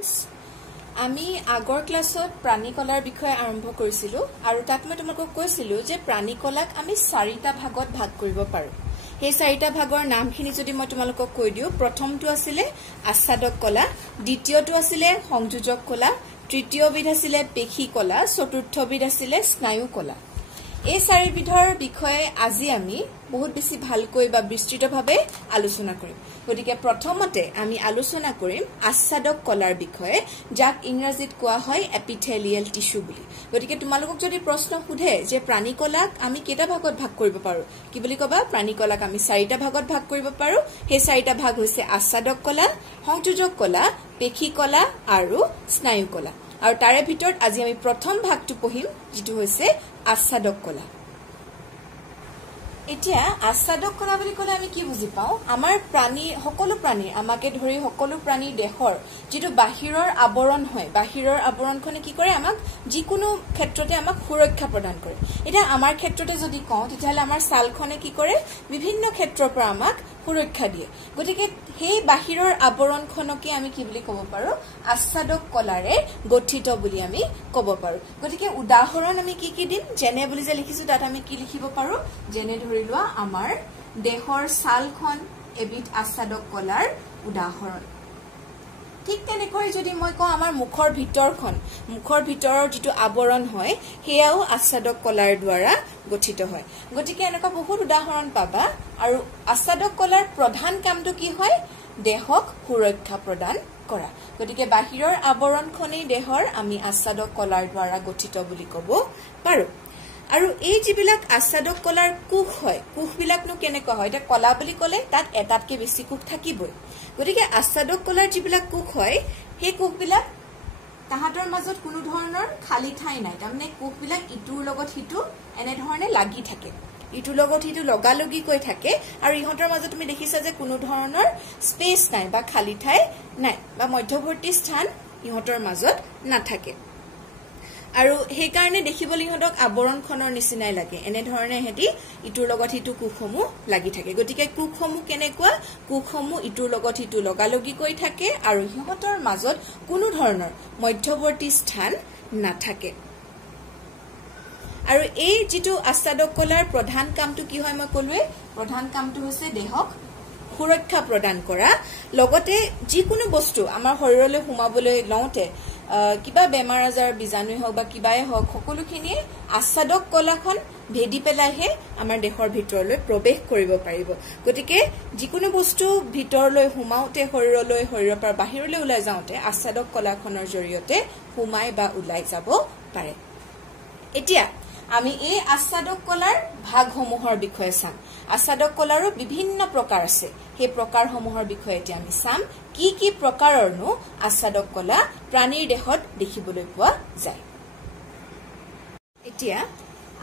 students, আমি আগৰ ক্লাছত প্ৰাণীকলাৰ বিষয়ে আৰম্ভ কৰিছিলো আৰু তাত মই তোমাক কৈছিলো যে প্ৰাণীকলাক আমি চাৰিটা ভাগত ভাগ কৰিব পাৰো। সেই চাৰিটা ভাগৰ নামখিনি যদি মই তোমালোকক কৈ দিও, প্ৰথমটো আছিল আচ্ছাদক কলা, দ্বিতীয়টো আছিল সংযোজক কলা, তৃতীয়বিধ আছিল পেশী কলা, চতুৰ্থবিধ আছিল স্নায়ু কলা। এই চাৰিবিধৰ বিষয়ে আজি আমি বহুত বেছি ভালকৈ বা বিস্তৃতভাৱে আলোচনা কৰিম। গতিকে প্ৰথমতে আমি আলোচনা কৰিম আচ্ছাদক কলাৰ বিষয়ে, যাক ইংৰাজীত কোৱা হয় এপিথেলিয়েল টিস্যু বুলি। গতিকে তোমালোকক যদি প্ৰশ্ন সোধে যে প্ৰাণীকলাক আমি কেইটা ভাগত ভাগ কৰিব পাৰো, কি বুলি কবা? প্ৰাণীকলাক আমি চাৰিটা ভাগত ভাগ কৰিব পাৰো। সেই চাৰিটা ভাগ হৈছে আচ্ছাদক কলা, সংযোজক কলা, পেশী কলা আৰু স্নায়ু কলা। আৰু তাৰে ভিতৰত আজি আমি প্ৰথম ভাগটো পঢ়িম, যেটো হৈছে আচ্ছাদক কলা। এতিয়া আচ্ছাদক কলা বুলি কলে আমি কি বুজি পাও? আমাৰ প্ৰাণী, সকলো প্ৰাণীৰ, আমাকে ধৰি সকলো প্ৰাণীৰ দেহৰ যেটো বাহিৰৰ আৱৰণ হয়, বাহিৰৰ আৱৰণখনে কি কৰে? আমাক যিকোনো ক্ষেত্ৰতে আমাক সুৰক্ষা প্ৰদান কৰে। এটা আমাৰ ক্ষেত্ৰতে যদি কওঁ, তেতিয়াহলে আমাৰ ছালখনে কি কৰে? বিভিন্ন ক্ষেত্ৰৰ পৰা আমাক সুৰক্ষা দিয়ে। গতিকে সেই বাহিৰৰ আৱৰণখনকে আমি কি বুলি ক'ব পাৰো? আচ্ছাদক কলাৰে গঠিত বুলি আমি ক'ব পাৰো। গতিকে উদাহৰণ আমি কি কি দিম? যেনে বুলি যে লিখিছো তাত আমি কি লিখিব পাৰো? যেনে ধৰি লোৱা আমাৰ দেহৰ ছালখন এবিধ আচ্ছাদক কলাৰ উদাহৰণ। ঠিক তেনেকৈ যদি মই কওঁ আমাৰ মুখৰ ভিতৰখন, মুখৰ ভিতৰৰ যেটো আৱৰণ হয়, সেয়াও আচ্ছাদক কলাৰ দ্বাৰা গঠিত হয়। গতিকে এনেকুৱা বহুত উদাহৰণ পাবা। আৰু আচ্ছাদক কলাৰ প্ৰধান কামটো কি হয়? দেহক সুৰক্ষা প্ৰদান কৰা। গতিকে বাহিৰৰ আৱৰণখনেই দেহৰ আমি আচ্ছাদক কলাৰ দ্বাৰা গঠিত বুলি ক'ব পাৰো। আৰু এই যিবিলাক আচ্ছাদক কলাৰ কোষ হয়, কোষবিলাকনো কেনেকুৱা হয়? এটা কলা বুলি ক'লে তাত এটাতকে বেছি কোষ থাকিবই। গতিকে আচ্ছাদক কলাৰ যিবিলাক কোষ হয়, সেই কোষবিলাক তাহাঁতৰ মাজত কোনো ধৰণৰ খালী ঠাই নাই। তাৰমানে কোষবিলাক ইটোৰ লগত সিটো এনেধৰণে লাগি থাকে, ইটোৰ লগত সিটো লগালগিকৈ থাকে, আৰু ইহঁতৰ মাজত তুমি দেখিছা যে কোনো ধৰণৰ স্পেচ নাই বা খালী ঠাই নাই বা মধ্যৱৰ্তী স্থান ইহঁতৰ মাজত নাথাকে। আৰু সেইকাৰণে দেখিবলৈ ইহঁতক আৱৰণখনৰ নিচিনাই লাগে। এনেধৰণে হেতি ইটোৰ লগত সিটো কোষসমূহ লাগি থাকে। গতিকে কোষসমূহ কেনেকুৱা? কোষসমূহ ইটোৰ লগত সিটো লগালগিকৈ থাকে আৰু সিহঁতৰ মাজত কোনো ধৰণৰ মধ্যৱৰ্তী স্থান নাথাকে। আৰু এই যেটো আচ্ছাদক কলাৰ প্ৰধান কামটো কি হয় মই ক'লোৱে? প্ৰধান কামটো হৈছে দেহক সুৰক্ষা প্ৰদান কৰা। লগতে যিকোনো বস্তু আমাৰ শৰীৰলৈ সোমাবলৈ লওঁতে কিবা বেমাৰ আজাৰ, বীজাণুই হওক বা কিবাই হওক, সকলোখিনিয়ে আচ্ছাদক কলাখন ভেদি পেলাইহে আমাৰ দেহৰ ভিতৰলৈ প্ৰৱেশ কৰিব পাৰিব। গতিকে যিকোনো বস্তু ভিতৰলৈ সোমাওতে, শৰীৰলৈ, শৰীৰৰ পৰা বাহিৰলৈ ওলাই যাওঁতে আচ্ছাদক কলাখনৰ জৰিয়তে সোমাই বা ওলাই যাব পাৰে। এতিয়া আমি এই আচ্ছাদক কলাৰ ভাগসমূহৰ বিষয়ে চাম। আচ্ছাদক কলাৰো বিভিন্ন প্ৰকাৰ আছে। সেই প্ৰকাৰসমূহৰ বিষয়ে এতিয়া আমি চাম। কি কি প্ৰকাৰৰনো আচ্ছাদক কলা প্ৰাণীৰ দেহত দেখিবলৈ পোৱা যায়। এতিয়া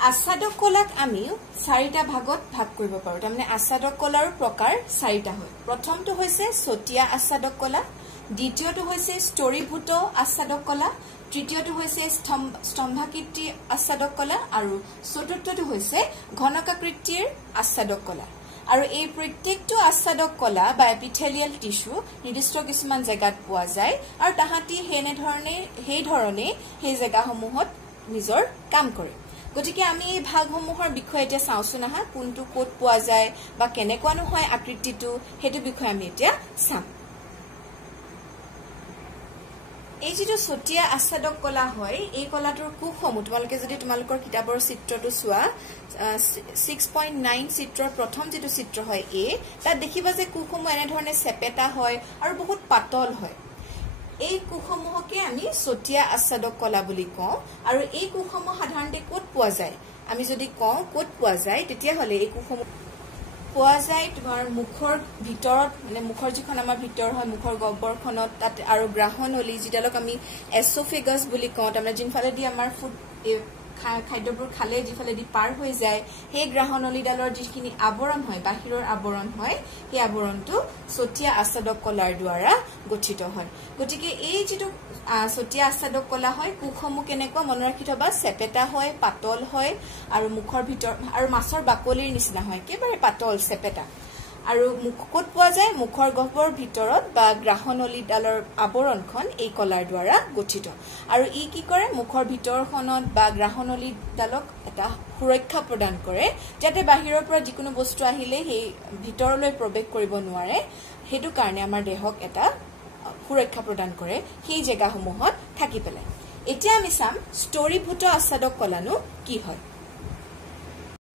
আচ্ছাদক কলাক আমি চাৰিটা ভাগত ভাগ কৰিব পাৰো। তাৰমানে আচ্ছাদক কলাৰো প্ৰকাৰ চাৰিটা হয়। প্ৰথমটো হৈছে ছটিয়া আচ্ছাদক কলা, দ্বিতীয়টো হৈছে স্তৰীভূত আচ্ছাদক কলা, তৃতীয়টো হৈছে স্তম্ভাকৃতি আচ্ছাদক কলা, আৰু চতুৰ্থটো হৈছে ঘনকাকৃতিৰ আচ্ছাদক কলা। আৰু এই প্ৰত্যেকটো আচ্ছাদক কলা বা এপিথেলিয়েল টিস্যু নিৰ্দিষ্ট কিছুমান জেগাত পোৱা যায়, আৰু তাহাঁতি সেই ধৰণে সেই জেগাসমূহত নিজৰ কাম কৰে। গতিকে আমি এই ভাগসমূহৰ বিষয়ে এতিয়া চাওঁচোন আহা। কোনটো ক'ত পোৱা যায় বা কেনেকুৱানো হয় আকৃতিটো, সেইটো বিষয়ে আমি এতিয়া চাম। এই যেটো ছটিয়া আচ্ছাদক কলা হয়, এই কলাটোৰ কোষসমূহ তোমালোকে যদি তোমালোকৰ কিতাপৰ চিত্ৰটো চোৱা, 6.9 চিত্ৰৰ প্ৰথম যেটো চিত্ৰ হয় তাত দেখিবা যে কোষসমূহ এনেধৰণে চেপেটা হয় আৰু বহুত পাতল হয়। এই কোষসমূহকে আমি ছটিয়া আচ্ছাদক কলা বুলি কওঁ। আৰু এই কোষসমূহ সাধাৰণতে ক'ত পোৱা যায়? আমি যদি কওঁ ক'ত পোৱা যায়, তেতিয়াহ'লে এই কোষসমূহ পোৱা যায় তোমাৰ মুখৰ ভিতৰত, মানে মুখৰ যিখন আমাৰ ভিতৰ হয়, মুখৰ গহ্বৰখনত, তাত আৰু গ্ৰাহনলী, যিডালক আমি এছ'ফেগাছ বুলি কওঁ। তাৰমানে যোনফালেদি আমাৰ খাদ্যবোৰ খালে যিফালেদি পাৰ হৈ যায়, সেই গ্ৰাহনলীডালৰ যিখিনি আৱৰণ হয়, বাহিৰৰ আৱৰণ হয়, সেই আৱৰণটো ছটিয়া আচ্ছাদক কলাৰ দ্বাৰা গঠিত হয়। গতিকে এই যেটো ছটিয়া আচ্ছাদক কলা হয়, কোষসমূহ কেনেকুৱা মনত ৰাখি থবা? চেপেটা হয়, পাতল হয়, আৰু মুখৰ ভিতৰ আৰু মাছৰ বাকলিৰ নিচিনা হয়, একেবাৰে পাতল চেপেটা। আৰু মুখ ক'ত পোৱা যায় মুখৰ গহ্বৰ ভিতৰত বা গ্ৰাহনলীডালৰ আৱৰণখন এই কলাৰ দ্বাৰা গঠিত আৰু ই কি কৰে মুখৰ ভিতৰখনত বা গ্ৰাহনলীডালক এটা সুৰক্ষা প্ৰদান কৰে যাতে বাহিৰৰ পৰা যিকোনো বস্তু আহিলে সেই ভিতৰলৈ প্ৰৱেশ কৰিব নোৱাৰে হেতু কাৰণে আমাৰ দেহক এটা সুৰক্ষা প্ৰদান কৰে সেই জেগাসমূহত থাকি পেলাই এতিয়া আমি চাম ষ্টৰীভূত আচ্ছাদক কলানো কি হয়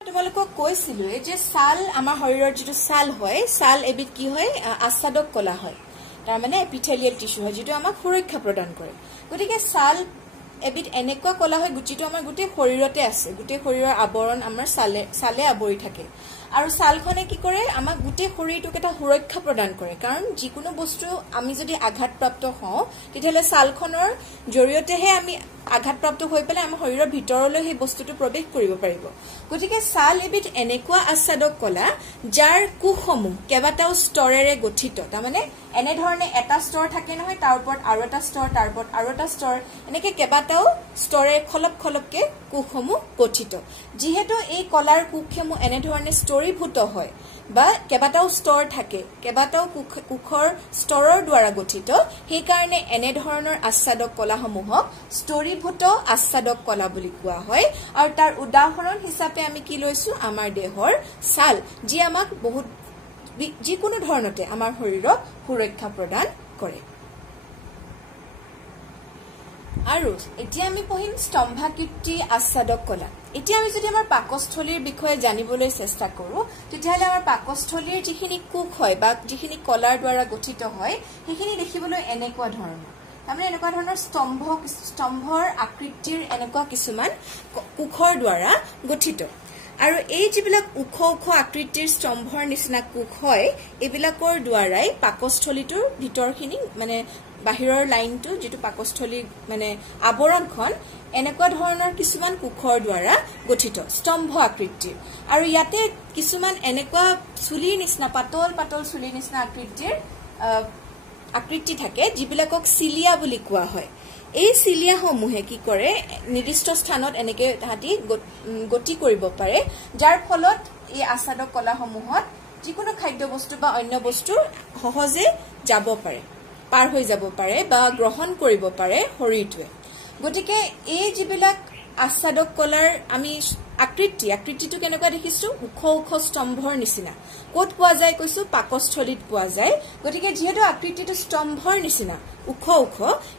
তোমালোকক কৈছিলো যে সাল আমাৰ শৰীৰৰ যেটো সাল হয় সাল এবিধ কি হয় আচ্ছাদক কলা হয় তাৰ মানে এপিথেলিয়েল টিস্যু হয় যেটো আমাক সুৰক্ষা প্ৰদান কৰে গতিকে সাল এবিধ এনেকুৱা কলা হয় গুটিটো আমাৰ গুটি শৰীৰতে আছে গুটি শৰীৰৰ আৱৰণ আমাৰ সালে আৱৰি থাকে আৰু সালখনে কি কৰে আমাক গুটি শৰীৰটোক এটা সুৰক্ষা প্ৰদান কৰে কাৰণ যিকোনো বস্তু আমি যদি আঘাতপ্ৰাপ্ত হওঁ তেতিয়ালে সালখনৰ জৰিয়তেহে আমি আঘাতপ্ৰাপ্ত হৈ পেলাই আমাৰ শৰীৰৰ ভিতৰলৈ সেই বস্তুটো প্ৰৱেশ কৰিব পাৰিব গতিকে সাল এবিধ এনেকুৱা আচ্ছাদক কলা যাৰ কোষসমূহ কেইবাটাও স্তৰেৰে গঠিত তাৰ মানে এনে ধৰণে এটা স্তৰ থাকে নহয় তাৰ ওপৰত আৰু এটা স্তৰ তাৰ ওপৰত আৰু এটা স্তৰ এনেকে কেইবাটাও স্তৰে খলপকে কোষসমূহ গঠিত যিহেতু এই কলাৰ কোষসমূহ এনে ধৰণে স্তৰীভূত হয় বা কেইবাটাও স্তৰ থাকে কেইবাটাও কোষৰ স্তৰৰ দ্বাৰা গঠিত সেই কাৰণে এনে ধৰণৰ আচ্ছাদক কলাসমূহক স্তৰীভূত আচ্ছাদক কলা বুলি কোৱা হয় আৰু তাৰ উদাহৰণ হিচাপে আমি কি লৈছো আমাৰ দেহৰ ছাল যি আমাক বহুত যিকোনো ধৰণতে আমাৰ শৰীৰক সুৰক্ষা প্ৰদান কৰে আৰু এতিয়া আমি পঢ়িম স্তম্ভাকৃতি আচ্ছাদক কলা এতিয়া আমি যদি আমাৰ পাকস্থলীৰ বিষয়ে জানিবলৈ চেষ্টা কৰো তেতিয়াহলে আমাৰ পাকস্থলীৰ যিখিনি কোষ হয় বা যিখিনি কলাৰ দ্বাৰা গঠিত হয় সেইখিনি দেখিবলৈ এনেকুৱা ধৰণৰ তাৰমানে এনেকুৱা ধৰণৰ স্তম্ভৰ আকৃতিৰ এনেকুৱা কিছুমান কোষৰ দ্বাৰা গঠিত আৰু এই যিবিলাক ওখ আকৃতিৰ স্তম্ভৰ নিচিনা কোষ হয় এইবিলাকৰ দ্বাৰাই পাকস্থলীটোৰ ভিতৰখিনি মানে বাহিৰৰ লাইনটো যেটো পাকস্থলী মানে আৱৰণখন এনেকুৱা ধৰণৰ কিছুমান কোষৰ দ্বাৰা গঠিত স্তম্ভ আকৃতিৰ আৰু ইয়াতে কিছুমান এনেকুৱা চুলিৰ নিচিনা পাতল চুলিৰ নিচিনা আকৃতি থাকে যিবিলাকক চিলিয়া বুলি কোৱা হয় এই চিলিয়াসমূহে কি কৰে নিৰ্দিষ্ট স্থানত এনেকে তাহাঁতি গতি কৰিব পাৰে যাৰ ফলত এই আচ্ছাদক কলাসমূহত যিকোনো খাদ্য বস্তু বা অন্য বস্তু সহজে যাব পাৰে পাৰ হৈ যাব পাৰে বা গ্ৰহণ কৰিব পাৰে শৰীৰটোৱে গতিকে এই যিবিলাক আচ্ছাদক কলাৰ আমি আকৃতিটো কেনেকুৱা দেখিছো ওখ স্তম্ভৰ নিচিনা ক'ত পোৱা যায় কৈছো পাকস্থলীত পোৱা যায় গতিকে যেহেতু আকৃতিটো স্তম্ভৰ নিচিনা ওখ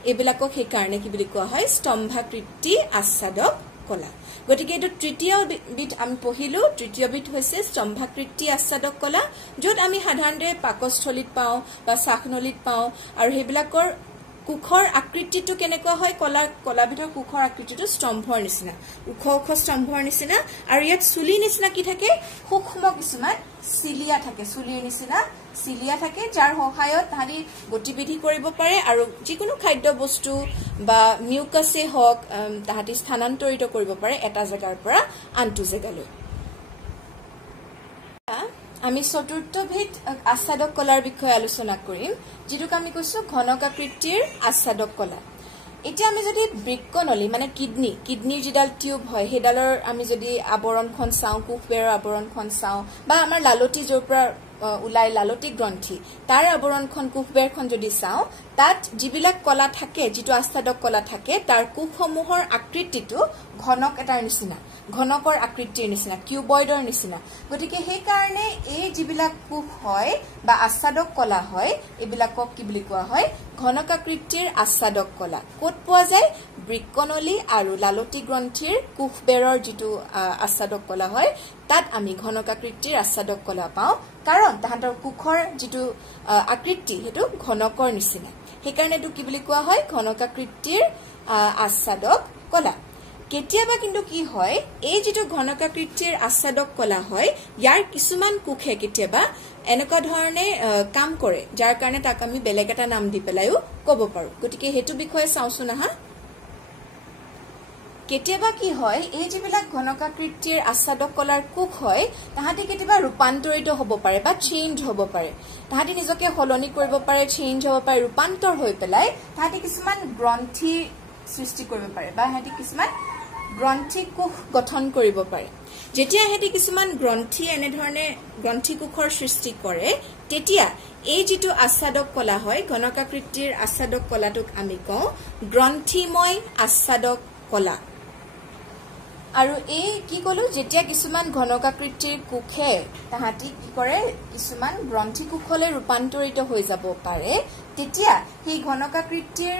এইবিলাকক সেই কাৰণে কি বুলি কোৱা হয় স্তম্ভাকৃতি আচ্ছাদক কলা গতিকে এটো তৃতীয় বিধ আমি পঢ়িলো তৃতীয় বিধ হৈছে স্তম্ভাকৃতি আচ্ছাদক কলা য'ত আমি সাধাৰণতে পাকস্থলীত পাওঁ বা শ্বাসনলীত পাওঁ আৰু সেইবিলাকৰ কোষৰ আকৃতিটো কেনেকুৱা হয় কলাবিধৰ কোষৰ আকৃতিটো স্তম্ভৰ নিচিনা ওখ স্তম্ভৰ নিচিনা আৰু ইয়াত চুলি নিচিনা কি থাকে সূক্ষ্ম কিছুমান চিলিয়া থাকে চুলিৰ নিচিনা চিলিয়া থাকে যাৰ সহায়ত তাহাঁতি গতিবিধি কৰিব পাৰে আৰু যিকোনো খাদ্য বস্তু বা মিউকাছে হওক তাহাঁতি স্থানান্তৰিত কৰিব পাৰে এটা জেগাৰ পৰা আনটো জেগালৈ আমি চতুৰ্থবিধ আচ্ছাদক কলাৰ বিষয়ে আলোচনা কৰিম যেটোক আমি কৈছো ঘনকাকৃতিৰ আচ্ছাদক কলা এতিয়া আমি যদি বৃক্কনলী মানে কিডনিৰ যিডাল টিউব হয় সেইডালৰ আমি যদি আৱৰণখন চাওঁ কুহবেৰৰ আৱৰণখন চাওঁ বা আমাৰ লালতি য'ৰ পৰা উলাই লালতি গ্ৰন্থি তাৰ আৱৰণখন কুহবেৰখন যদি চাওঁ তাত যিবিলাক কলা থাকে যেটো আচ্ছাদক কলা থাকে তাৰ কোষসমূহৰ আকৃতিটো ঘনক এটাৰ নিচিনা ঘনকৰ আকৃতিৰ নিচিনা কিউবয়ডৰ নিচিনা গতিকে সেই কাৰণে এই যিবিলাক কোষ হয় বা আচ্ছাদক কলা হয় এইবিলাকক কি বুলি কোৱা হয় ঘনকাকৃতিৰ আচ্ছাদক কলা ক'ত পোৱা যায় বৃক্কনলী আৰু লালতি গ্ৰন্থিৰ কুহবেৰৰ যেটো আচ্ছাদক কলা হয় তাত আমি ঘনকাকৃতিৰ আচ্ছাদক কলা পাওঁ কাৰণ তাহাঁতৰ কোষৰ যেটো আকৃতি হেতু ঘনকৰ নিচিনা সেইকাৰণে এটো কি বুলি কোৱা হয় ঘনকাকৃতিৰ আচ্ছাদক কলা কেতিয়াবা কিন্তু কি হয় এই যেটো ঘনকাকৃতিৰ আচ্ছাদক কলা হয় ইয়াৰ কিছুমান কোষে কেতিয়াবা এনেকুৱা ধৰণে কাম কৰে যাৰ কাৰণে তাক আমি বেলেগ এটা নাম দি পেলাইও ক'ব পাৰো গতিকে হেতু বিষয়ে চাওঁছো না কেতিয়াবা কি হয় এই যিবিলাক ঘনকাকৃতিৰ আচ্ছাদক কলাৰ কোষ হয় তাহাঁতি কেতিয়াবা ৰূপান্তৰিত হ'ব পাৰে বা চেঞ্জ হ'ব পাৰে তাহাঁতি নিজকে হলনি কৰিব পাৰে চেঞ্জ হ'ব পাৰে ৰূপান্তৰ হৈ পেলাই তাহাঁতি কিছুমান গ্ৰন্থি সৃষ্টি কৰিব পাৰে বা তাহাঁতি কিছুমান গ্ৰন্থি কোষ গঠন কৰিব পাৰে যেতিয়া হেতি কিছুমান গ্ৰন্থি এনে ধৰণে গ্ৰন্থি কোষৰ সৃষ্টি কৰে তেতিয়া এই যেটো আচ্ছাদক কলা হয় ঘনকাকৃতিৰ আচ্ছাদক কলাটোক আমি কওঁ গ্ৰন্থিময় আচ্ছাদক কলা আৰু এই কি কলো যেতিয়া কিছুমান ঘনকাকৃতিৰ কোষে তাহাতি কি কৰে কিছুমান গ্ৰন্থি কোষলে ৰূপান্তৰিত হৈ যাব পাৰে তেতিয়া সেই ঘনকাকৃতিৰ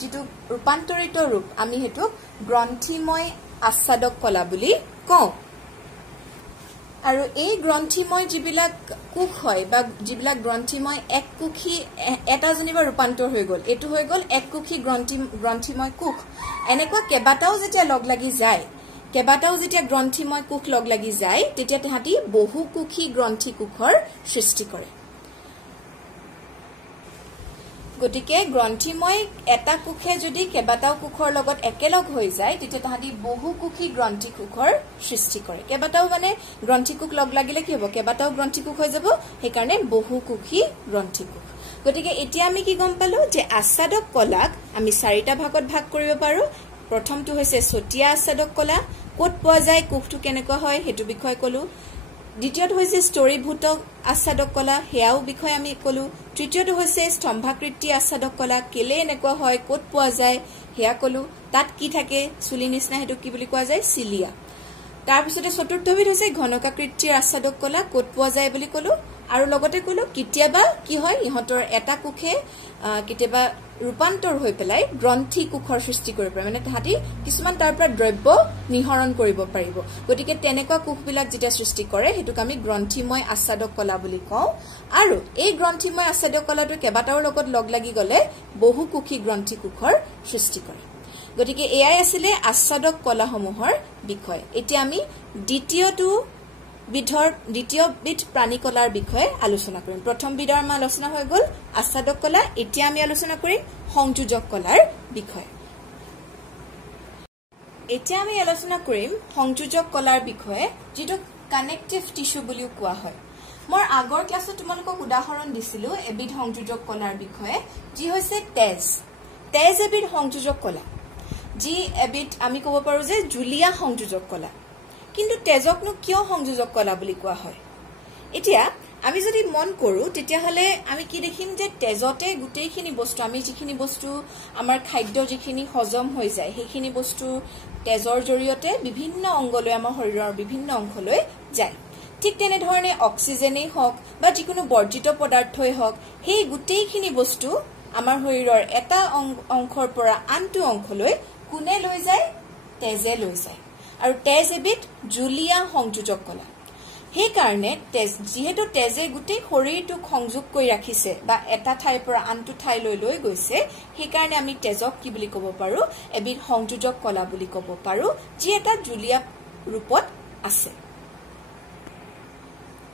যেটো ৰূপান্তৰিত ৰূপ আমি হেতু গ্ৰন্থিময় আচ্ছাদক কলা বুলি কওঁ আৰু এই গ্ৰন্থিময় যিবিলাক কোষ হয় বা যিবিলাক গ্ৰন্থিময় এক কোষী এটা জনিবা ৰূপান্তৰ হৈ গল এটো হৈ গল এক কোষী গ্ৰন্থিময় কোষ এনেকুৱা কেবাটাও যেতিয়া লগ লাগি যায় কেবাটাও যেতিয়া গ্ৰন্থিময় কোষ লগ লাগি যায় তেতিয়া তাহাতি বহু কোষী গ্ৰন্থি কোষৰ সৃষ্টি কৰে গতিকে গ্ৰন্থিময় এটা কোষে যদি কেবাটাও কোষৰ লগত একেলগ হৈ যায় তেতিয়া তাহাতি বহু কোষী গ্ৰন্থি কোষৰ সৃষ্টি কৰে কেবাটাও মানে গ্ৰন্থি কোষ লগ লাগিলে কি হ'ব কেবাটাও গ্ৰন্থি কোষ হৈ যাব সেই কাৰণে বহু কোষী গ্ৰন্থি কোষ গতিকে এতিয়া আমি কি গম পালো যে আচ্ছাদক কলাক আমি চাৰিটা ভাগত ভাগ কৰিব পাৰো প্ৰথমটো হৈছে ছটিয়া আচ্ছাদক কলা কোট পোৱা যায় কোষটো কেনেকুৱা হয় হেতু বিষয় কলো দ্বিতীয়টো হৈছে স্তৰীভূত আচ্ছাদক কলা হেয়াও বিষয় আমি কলো তৃতীয়টো হৈছে স্তম্ভাকৃতি আচ্ছাদক কলা কেলে এনেকুৱা হয় কোট পোৱা যায় হেয়া কলো তাত কি থাকে চুলি নিচিনা হেতু কি বুলি কোৱা যায় চিলিয়া তাৰ পিছতে চতুৰ্থবিধ হৈছে ঘনকাকৃতিৰ আচ্ছাদক কলা কোট পোৱা যায় বুলি কলো আৰু লগতে কলো কেতিয়াবা কি হয় ইহতৰ এটা কোষে কেতিয়াবা ৰূপান্তৰ হৈ পেলাই গ্ৰন্থি কোষৰ সৃষ্টি কৰিব পাৰে মানে তাহাতি কিছুমান তাৰ পৰা দ্ৰব্য নিহৰণ কৰিব পাৰিব গতিকে তেনেকুৱা কোষবিলাক যেতিয়া সৃষ্টি কৰে হেতুক আমি গ্ৰন্থিময় আচ্ছাদক কলা বুলি কওঁ আৰু এই গ্ৰন্থিময় আচ্ছাদক কলাটো কেবাটাৰ লগত লগ লাগি গলে বহু কোষী গ্ৰন্থি কোষৰ সৃষ্টি কৰে গতিকে এয়াই আছিল আচ্ছাদক কলাসমূহৰ বিষয় এতিয়া আমি দ্বিতীয় বিধ প্ৰাণী কলাৰ বিষয়ে আলোচনা কৰিম প্ৰথম বিধৰ আমাৰ আলোচনা হৈ গল আচ্ছাদক কলা এতিয়া আমি আলোচনা কৰিম সংযোজক কলাৰ বিষয়ে এতিয়া আমি আলোচনা কৰিম সংযোজক কলাৰ বিষয়ে যেটো কানেক্টিভ টিস্যু বুলিও কোৱা হয় মই আগৰ ক্লাছত তোমালোকক উদাহৰণ দিছিলো এবিধ সংযোজক কলাৰ বিষয়ে যি হৈছে তেজ এবিধ সংযোজক কলা যি এবিধ আমি ক'ব পাৰো যে জুলিয়া সংযোজক কলা কিন্তু তেজকনো কিয় সংযোজক কলা বুলি কোৱা হয় এতিয়া আমি যদি মন কৰো তেতিয়া হলে আমি কি দেখিম যে তেজতে গুটেইখিনি বস্তু আমি যিখিনি বস্তু আমাৰ খাদ্য যিখিনি হজম হৈ যায় সেইখিনি বস্তু তেজৰ জৰিয়তে বিভিন্ন অংগলৈ আমাৰ শৰীৰৰ বিভিন্ন অংশলৈ যায় ঠিক তেনে ধৰণে অক্সিজেনেই হওক বা যিকোনো বৰ্জিত পদাৰ্থই হওক সেই গুটেইখিনি বস্তু আমাৰ শৰীৰৰ এটা অংশৰ পৰা আনটো অংশলৈ কোনে লৈ যায় তেজে লৈ যায় আৰু তেজ এবিধ জুলিয়া সংযোজক কলা সেই কাৰণে যেহেতু তেজে গুটেই শৰীৰটোক সংযোগ কৰি ৰাখিছে বা এটা ঠাইৰ পৰা আনটো ঠাইলৈ লৈ গৈছে সেই কাৰণে আমি তেজক কি বুলি ক'ব পাৰো এবিধ সংযোজক কলা বুলি ক'ব পাৰো যি এটা জুলিয়া ৰূপত আছে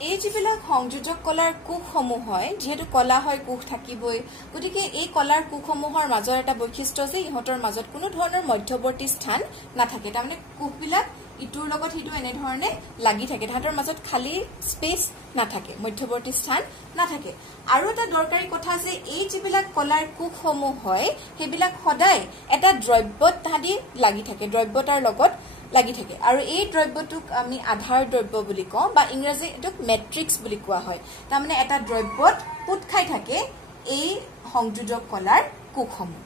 এই যিবিলাক সংযোজক কলাৰ কোষসমূহ হয় যেহেতু কলা হয় কোষ থাকিবই গতিকে এই কলাৰ কোষসমূহৰ মাজৰ এটা বৈশিষ্ট্য যে ইহঁতৰ মাজত কোনো ধৰণৰ মধ্যৱৰ্তী স্থান নাথাকে তাৰমানে কোষবিলাক ইটোৰ লগত হিটো এনে ধৰণে লাগি থাকে তাহাঁতৰ মাজত খালি স্পেচ নাথাকে মধ্যৱৰ্তী স্থান নাথাকে আৰু এটা দৰকাৰী কথা যে এই যিবিলাক কলাৰ কোষসমূহ হয় সেইবিলাক সদায় এটা দ্ৰব্যত তাহাঁতি লাগি থাকে দ্ৰব্যতাৰ লগত লাগি থাকে আৰু এই দ্ৰব্যটোক আমি আধাৰ দ্ৰব্য বুলি কওঁ বা ইংৰাজী এটোক মেট্ৰিক্স বুলি কোৱা হয় তাৰমানে এটা দ্ৰব্যত পুট খাই থাকে এই সংযোজক কলাৰ কোষসমূহ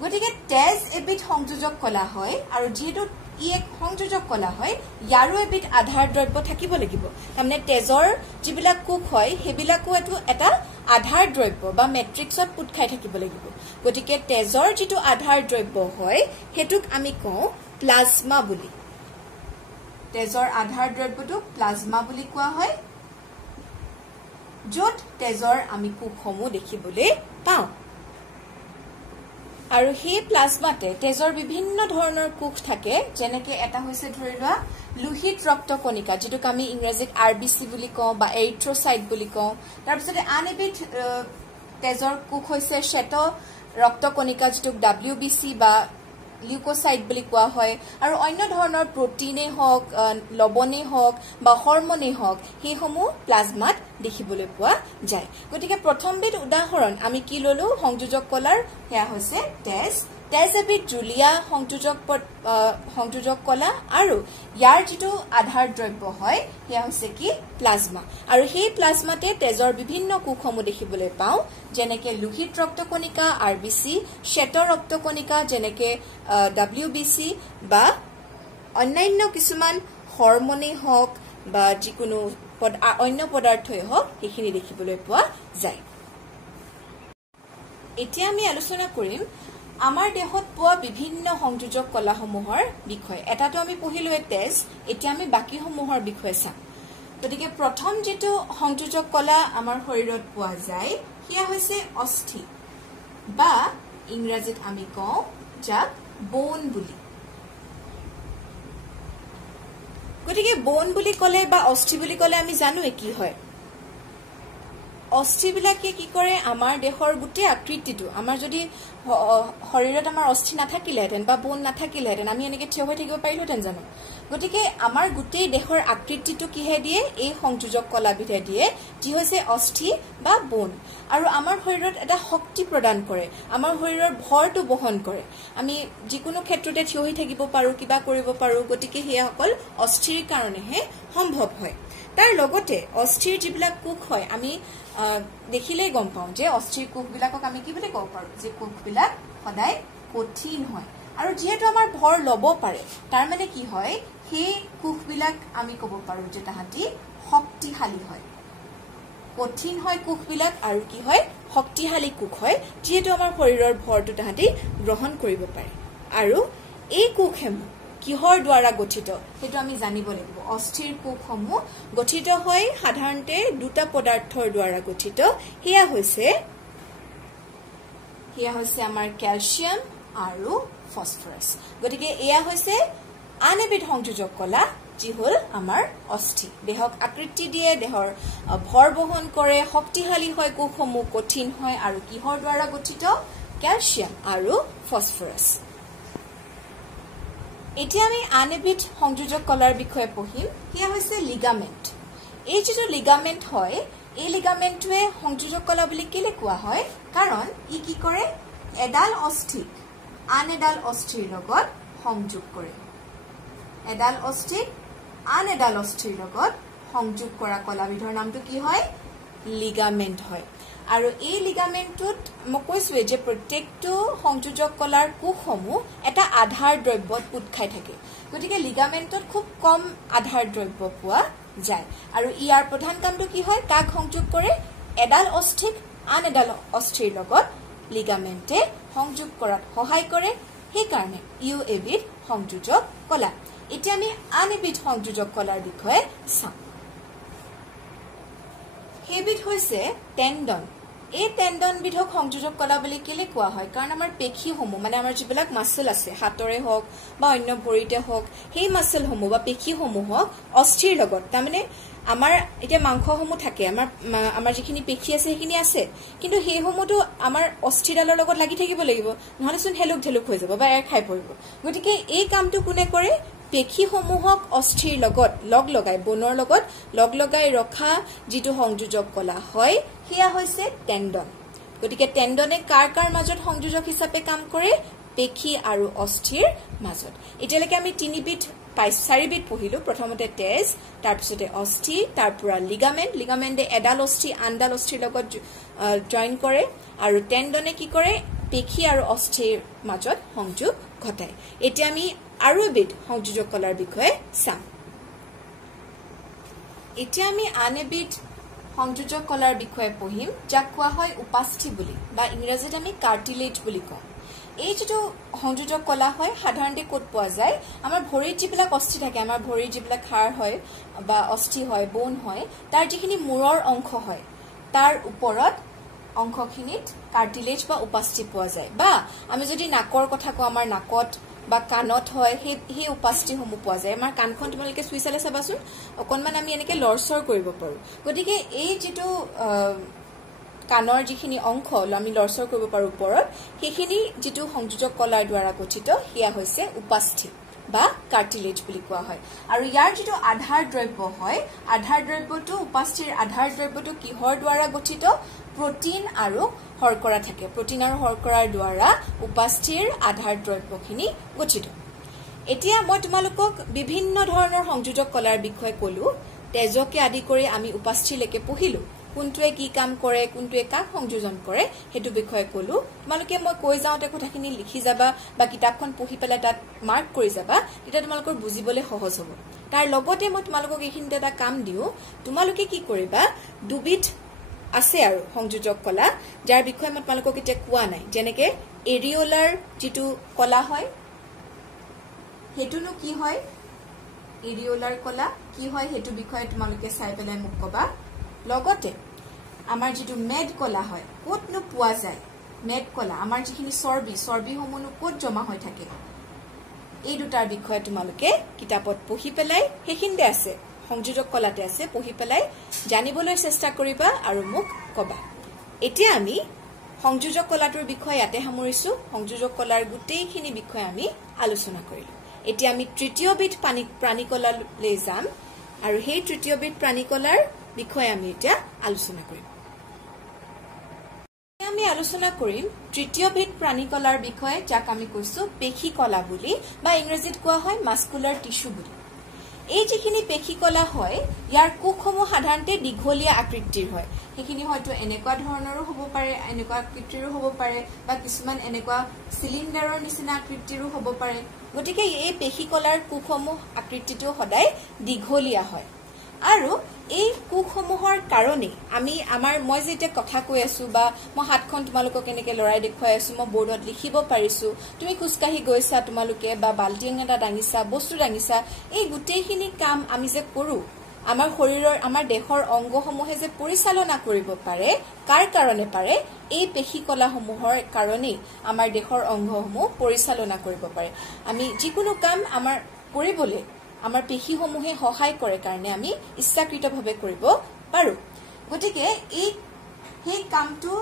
গতিকে তেজ এবিধ সংযোজক কলা হয় আৰু যেহেতু ই এক সংযোজক কলা হয় ইয়াৰো এবিধ আধাৰ দ্ৰব্য থাকিব লাগিব তাৰমানে তেজৰ যিবিলাক কোষ হয় সেইবিলাকো এটা আধাৰ দ্ৰব্য বা মেট্ৰিক্সত পুট খাই থাকিব লাগিব গতিকে তেজৰ যেটো আধাৰ দ্ৰব্য হয় হেতুক আমি কওঁ প্লাজমা বুলি তেজৰ আধাৰ দ্ৰব্যটোক প্লাজমা বুলি কোৱা হয় য'ত তেজৰ আমি কোষসমূহ দেখিবলৈ পাওঁ আৰু সেই প্লাজমাতে তেজৰ বিভিন্ন ধৰণৰ কোষ থাকে যেনেকে এটা হৈছে ধৰি লোৱা লোহিত ৰক্তকণিকা যেটোক আমি ইংৰাজীত আৰবিসি বুলি কওঁ বা এৰিথ্ৰোসাইট বুলি কওঁ তাৰ পিছতে আন এবিধ তেজৰ কোষ হৈছে শ্বেত ৰক্তকণিকা যেটোক WBC বা লিউকোসাইট বুলি কোৱা হয় আৰু অন্য ধৰণৰ প্ৰটিনে হওক লৱণে হওক বা হৰমনে হওক সেইসমূহ প্লাজমাত দেখিবলৈ পোৱা যায় গতিকে প্ৰথমবিধ উদাহৰণ আমি কি ললো সংযোজক কলাৰ হেয়া হৈছে তেজ এবিধ জুলীয়া সংযোজক কলা আৰু ইয়াৰ যেটো আধাৰ দ্ৰব্য হয় হেয়া হৈছে কি প্লাজমা আৰু সেই প্লাজমাতে তেজৰ বিভিন্ন কোষসমূহ দেখিবলৈ পাও যেনেকে লোহিত ৰক্তকণিকা আৰবিসি শ্বেত ৰক্তকণিকা যেনেকে ডব্লিউবিসি বা অন্যান্য কিছুমান হৰমনে হওক বা যিকোনো অন্য পদাৰ্থই হওক এইখিনি দেখিবলৈ পোৱা যায় এতিয়া আমি আলোচনা কৰিম আমাৰ দেহত পোৱা বিভিন্ন সংযোজক কলাসমূহৰ বিষয় এটাটো আমি পঢ়িলোৱে তেজ এতিয়া আমি বাকি সমূহৰ বিষয় চাম গতিকে প্ৰথম যেটো সংযোজক কলা আমাৰ শৰীৰত পোৱা যায় হিয়া হৈছে অস্থি বা ইংৰাজীত আমি কওঁ যাক বোন বুলি গতিকে বোন বুলি কলে বা অস্থি বুলি কলে আমি জানো কি হয় অস্থি বিলাকে কি কৰে আমাৰ দেহৰ গুটে আকৃতিটো আমাৰ যদি শৰীৰত আমাৰ অস্থি নাথাকিলেহেঁতেন বা বোন নাথাকিলেহেঁতেন আমি এনেকে থিয় হৈ থাকিব পাৰিলোহেঁতেন জানো গতিকে আমাৰ গুটে দেহৰ আকৃতিটো কিহে দিয়ে এই সংযোজক কলাবিধে দিয়ে যি হৈছে অস্থি বা বোন আৰু আমাৰ শৰীৰত এটা শক্তি প্ৰদান কৰে আমাৰ শৰীৰৰ ভৰটো বহন কৰে আমি যিকোনো ক্ষেত্ৰতে থিয় হৈ থাকিব পাৰো কিবা কৰিব পাৰো গতিকে হেয়া সকল অস্থিৰ কাৰণেহে সম্ভৱ হয় তাৰ লগতে অস্থিৰ যিবিলাক কোষ হয় আমি দেখিলেই গম পাওঁ যে অস্থিৰ কোষবিলাকক আমি কি বুলি ক'ব পাৰো যে কোষবিলাক সদায় কঠিন হয় আৰু যেহেতু আমাৰ ভৰ লব পাৰে তাৰ মানে কি হয় সেই কোষবিলাক আমি ক'ব পাৰো যে তাহাঁতি শক্তিশালী হয় কঠিন হয় কোষবিলাক আৰু কি হয় শক্তিশালী কোষ হয় যেহেতু আমাৰ শৰীৰৰ ভৰটো তাহাঁতি গ্ৰহণ কৰিব পাৰে আৰু এই কোষসমূহ কিহৰ দ্বাৰা গঠিত হেতু আমি জানিব লাগিব অস্থিৰ কোষসমূহ গঠিত হয় সাধাৰণতে দুটা পদাৰ্থৰ দ্বাৰা গঠিত হিয়া হৈছে আমাৰ ক্যালসিয়াম আৰু ফসফৰাছ গতিকে এয়া হৈছে আন এবিধ সংযোজক কলা যি হল আমাৰ অস্থি দেহক আকৃতি দিয়ে দেহৰ ভৰ বহন কৰে শক্তিশালী হয় কোষসমূহ কঠিন হয় আৰু কিহৰ দ্বাৰা গঠিত ক্যালসিয়াম আৰু ফসফৰাছ এতিয়া আমি আন এবিধ সংযোজক কলাৰ বিষয়ে পঢ়িম হিয়া হৈছে লিগামেন্ট এই যেটো লিগামেন্ট হয় এই লিগামেন্টৱে সংযোজক কলা বুলি কেলে কোৱা হয় কাৰণ ই কি কৰে এডাল অস্থিক আন এডাল অস্থিৰ লগত সংযোগ কৰে এডাল অস্থিক আন এডাল অস্থিৰ লগত সংযোগ কৰা কলাবিধৰ নামটো কি হয় লিগামেন্ট হয় আৰু এই লিগামেন্টত মই কৈছোৱে যে প্ৰত্যেকটো সংযোজক কলাৰ কোষসমূহ এটা আধাৰ দ্ৰব্যত পুত খাই থাকে গতিকে লিগামেন্টত খুব কম আধাৰ দ্ৰব্য পোৱা যায় আৰু ইয়াৰ প্ৰধান কামটো কি হয় কাক সংযোগ কৰে এডাল অস্থিক আন এডাল অস্থিৰ লগত লিগামেন্টে সংযোগ কৰাত সহায় কৰে সেই কাৰণে ইউ এবিধ সংযোজক কলা এতিয়া আমি আন এবিধ সংযোজক কলাৰ বিষয়ে চাম হেবিধ হৈছে টেন্ডন এই টেন্ডন বিধক সংযোজক কলা বুলি কেলে কোৱা হয় কাৰণ আমাৰ পেশীসমূহ মানে আমাৰ যিবিলাক মাসল আছে হাতৰে হওক বা অন্য ভৰিতে হওক সেই মাসলসমূহ বা পেশীসমূহক অস্থিৰ লগত তাৰমানে আমাৰ এতিয়া মাংসসমূহ থাকে আমাৰ যিখিনি পেশী আছে সেইখিনি আছে কিন্তু সেইসমূহটো আমাৰ অস্থিৰডালৰ লগত লাগি থাকিব লাগিব নহলেচোন হেলুক ঢেলুক হৈ যাব বা এৰ খাই পৰিব গতিকে এই কামটো কোনে কৰে পেশীসমূহক অস্থিৰ লগত লগ লগাই বনৰ লগত লগ লগাই ৰখা যেটো সংযোজক কলা হয় হিয়া হৈছে টেন্ডন গতিকে টেন্ডনে কাৰ মাজত সংযোজক হিচাপে কাম কৰে পেশী আৰু অস্থিৰ মাজত এতিয়ালৈকে আমি চাৰিবিধ পঢ়িলো প্ৰথমতে তেজ তাৰপিছতে অস্থি তাৰপৰা লিগামেন্টে এডাল অস্থি আনডাল অস্থিৰ লগত জয়েন কৰে আৰু টেন্ডনে কি কৰে পেশী আৰু অস্থিৰ মাজত সংযোগ ঘটায় এতিয়া আমি আৰু এবিধ সংযোজক কলাৰ বিষয়ে চাম এতিয়া আমি আন এবিধ সংযোজক কলাৰ বিষয়ে পঢ়িম যাক কোৱা হয় উপাস্থি বুলি বা ইংৰাজীত আমি কাৰ্টিলেজ বুলি কওঁ এই যেটো সংযোজক কলা হয় সাধাৰণতে ক'ত পোৱা যায় আমাৰ ভৰিৰ যিবিলাক অস্থি থাকে আমাৰ ভৰিৰ যিবিলাক হাড় হয় বা অস্থি হয় বোন হয় তাৰ যিখিনি মূৰৰ অংশ হয় তাৰ ওপৰত অংশখিনিত কাৰ্টিলেজ বা উপাস্থি পোৱা যায় বা আমি যদি নাকৰ কথা কওঁ আমাৰ নাকত বা কাণত হয় সেই উপাস্থিসমূহ পোৱা যায় আমাৰ কাণখন তোমালোকে চুই চালে চাবাচোন অকণমান আমি এনেকে লৰচৰ কৰিব পাৰো গতিকে এই যেটো কাণৰ যিখিনি অংশ আমি লৰচৰ কৰিব পাৰো ওপৰত সেইখিনি যেটো সংযোজক কলাৰ দ্বাৰা গঠিত হিয়া হৈছে উপাস্থি বা কাৰ্টিলেজ বুলি কোৱা হয় আৰু ইয়াৰ যেটো আধাৰ দ্ৰব্য হয় আধাৰ দ্ৰব্যটো উপাস্থিৰ আধাৰ দ্ৰব্যটো কিহৰ দ্বাৰা গঠিত প্ৰটিন আৰু শৰ্কৰা থাকে প্ৰটিন আৰু শৰ্কৰাৰ দ্বাৰা উপাস্থিৰ আধাৰ দ্ৰব্যখিনি গঠিত এতিয়া মই তোমালোকক বিভিন্ন ধৰণৰ সংযোজক কলাৰ বিষয়ে কলো তেজকে আদি কৰি আমি উপাস্থিৰলৈকে পঢ়িলো কোনটোৱে কি কাম কৰে কোনটোৱে কাক সংযোজন কৰে হেতু বিষয়ে কলো তোমালোকে মই কৈ যাওতে কথাখিনি লিখি যাবা বা কিতাপখন পঢ়ি পেলাই তাত মাৰ্ক কৰি যাবা তেতিয়া তোমালোকৰ বুজিবলৈ সহজ হ'ব তাৰ লগতে মই তোমালোকক এইখিনিতে এটা কাম দিও তোমালোকে কি কৰিবা দুবিধ আছে আৰু সংযোজক কলা যাৰ বিষয়ে মই তোমালোকক এতিয়া কোৱা নাই যেনেকে এৰিওলাৰ যেটো কলা হয় হেতুনো কি হয় এৰিওলাৰ কলা কি হয় হেতু বিষয়ে তোমালোকে চাই পেলাই মোক কবা লগতে আমাৰ যেটো মেড কলা হয় কতনো পোৱা যায় মেড কলা আমাৰ যিখিনি চৰ্বি সমূহনো কত জমা হৈ থাকে এই দুটাৰ বিষয়ে তোমালোকে কিতাপত পঢ়ি পেলাই হেখিনতে আছে সংযোজক কলাতে আছে পঢ়ি পেলাই জানিবলৈ চেষ্টা কৰিবা আৰু মোক কবা এতিয়া আমি সংযোজক কলাটোৰ বিষয়ে ইয়াতে সামৰিছো সংযোজক কলাৰ গোটেইখিনি বিষয়ে আমি আলোচনা কৰিলো এতিয়া আমি তৃতীয়বিধ প্ৰাণীকলালৈ যাম আৰু সেই তৃতীয়বিধ প্ৰাণীকলাৰ বিষয়ে আমি এতিয়া আলোচনা কৰিম আমি আলোচনা কৰিম তৃতীয়বিধ প্ৰাণীকলাৰ বিষয়ে যাক আমি কৈছো পেশী কলা বুলি বা ইংৰাজীত কোৱা হয় মাস্কুলাৰ টিস্যু বুলি এই যিখিনি পেশী কলা হয় ইয়াৰ কোষসমূহ সাধাৰণতে দীঘলীয়া আকৃতিৰ হয় সেইখিনি হয়তো এনেকুৱা ধৰণৰো হ'ব পাৰে এনেকুৱা আকৃতিৰো হ'ব পাৰে বা কিছুমান এনেকুৱা সিলিন্ডাৰৰ নিচিনা আকৃতিৰো হ'ব পাৰে গতিকে এই পেশী কলাৰ কোষসমূহ আকৃতিটো সদায় দীঘলীয়া হয় আৰু এই কোষসমূহৰ কাৰণে আমি মই যেতিয়া কথা কৈ আছো বা মই হাতখন তোমালোকক এনেকে লৰাই দেখুৱাই আছো মই বৰ্ডত লিখিব পাৰিছো তুমি খুস্কাহি গৈছা তোমালোকে বা বাল্টিং এটা দাঙিছা বস্তু দাঙিছা এই গোটেইখিনি কাম আমি যে কৰো আমাৰ শৰীৰৰ আমাৰ দেহৰ অংগসমূহে যে পৰিচালনা কৰিব পাৰে কাৰ কাৰণে পাৰে এই পেশী কলাসমূহৰ কাৰণে আমাৰ দেহৰ অংগসমূহ পৰিচালনা কৰিব পাৰে আমি যিকোনো কাম আমাৰ কৰিবলৈ আমাৰ পেশীসমূহে সহায় কৰে কাৰণে আমি ইচ্ছাকৃতভাৱে কৰিব পাৰো গতিকে এই কামটো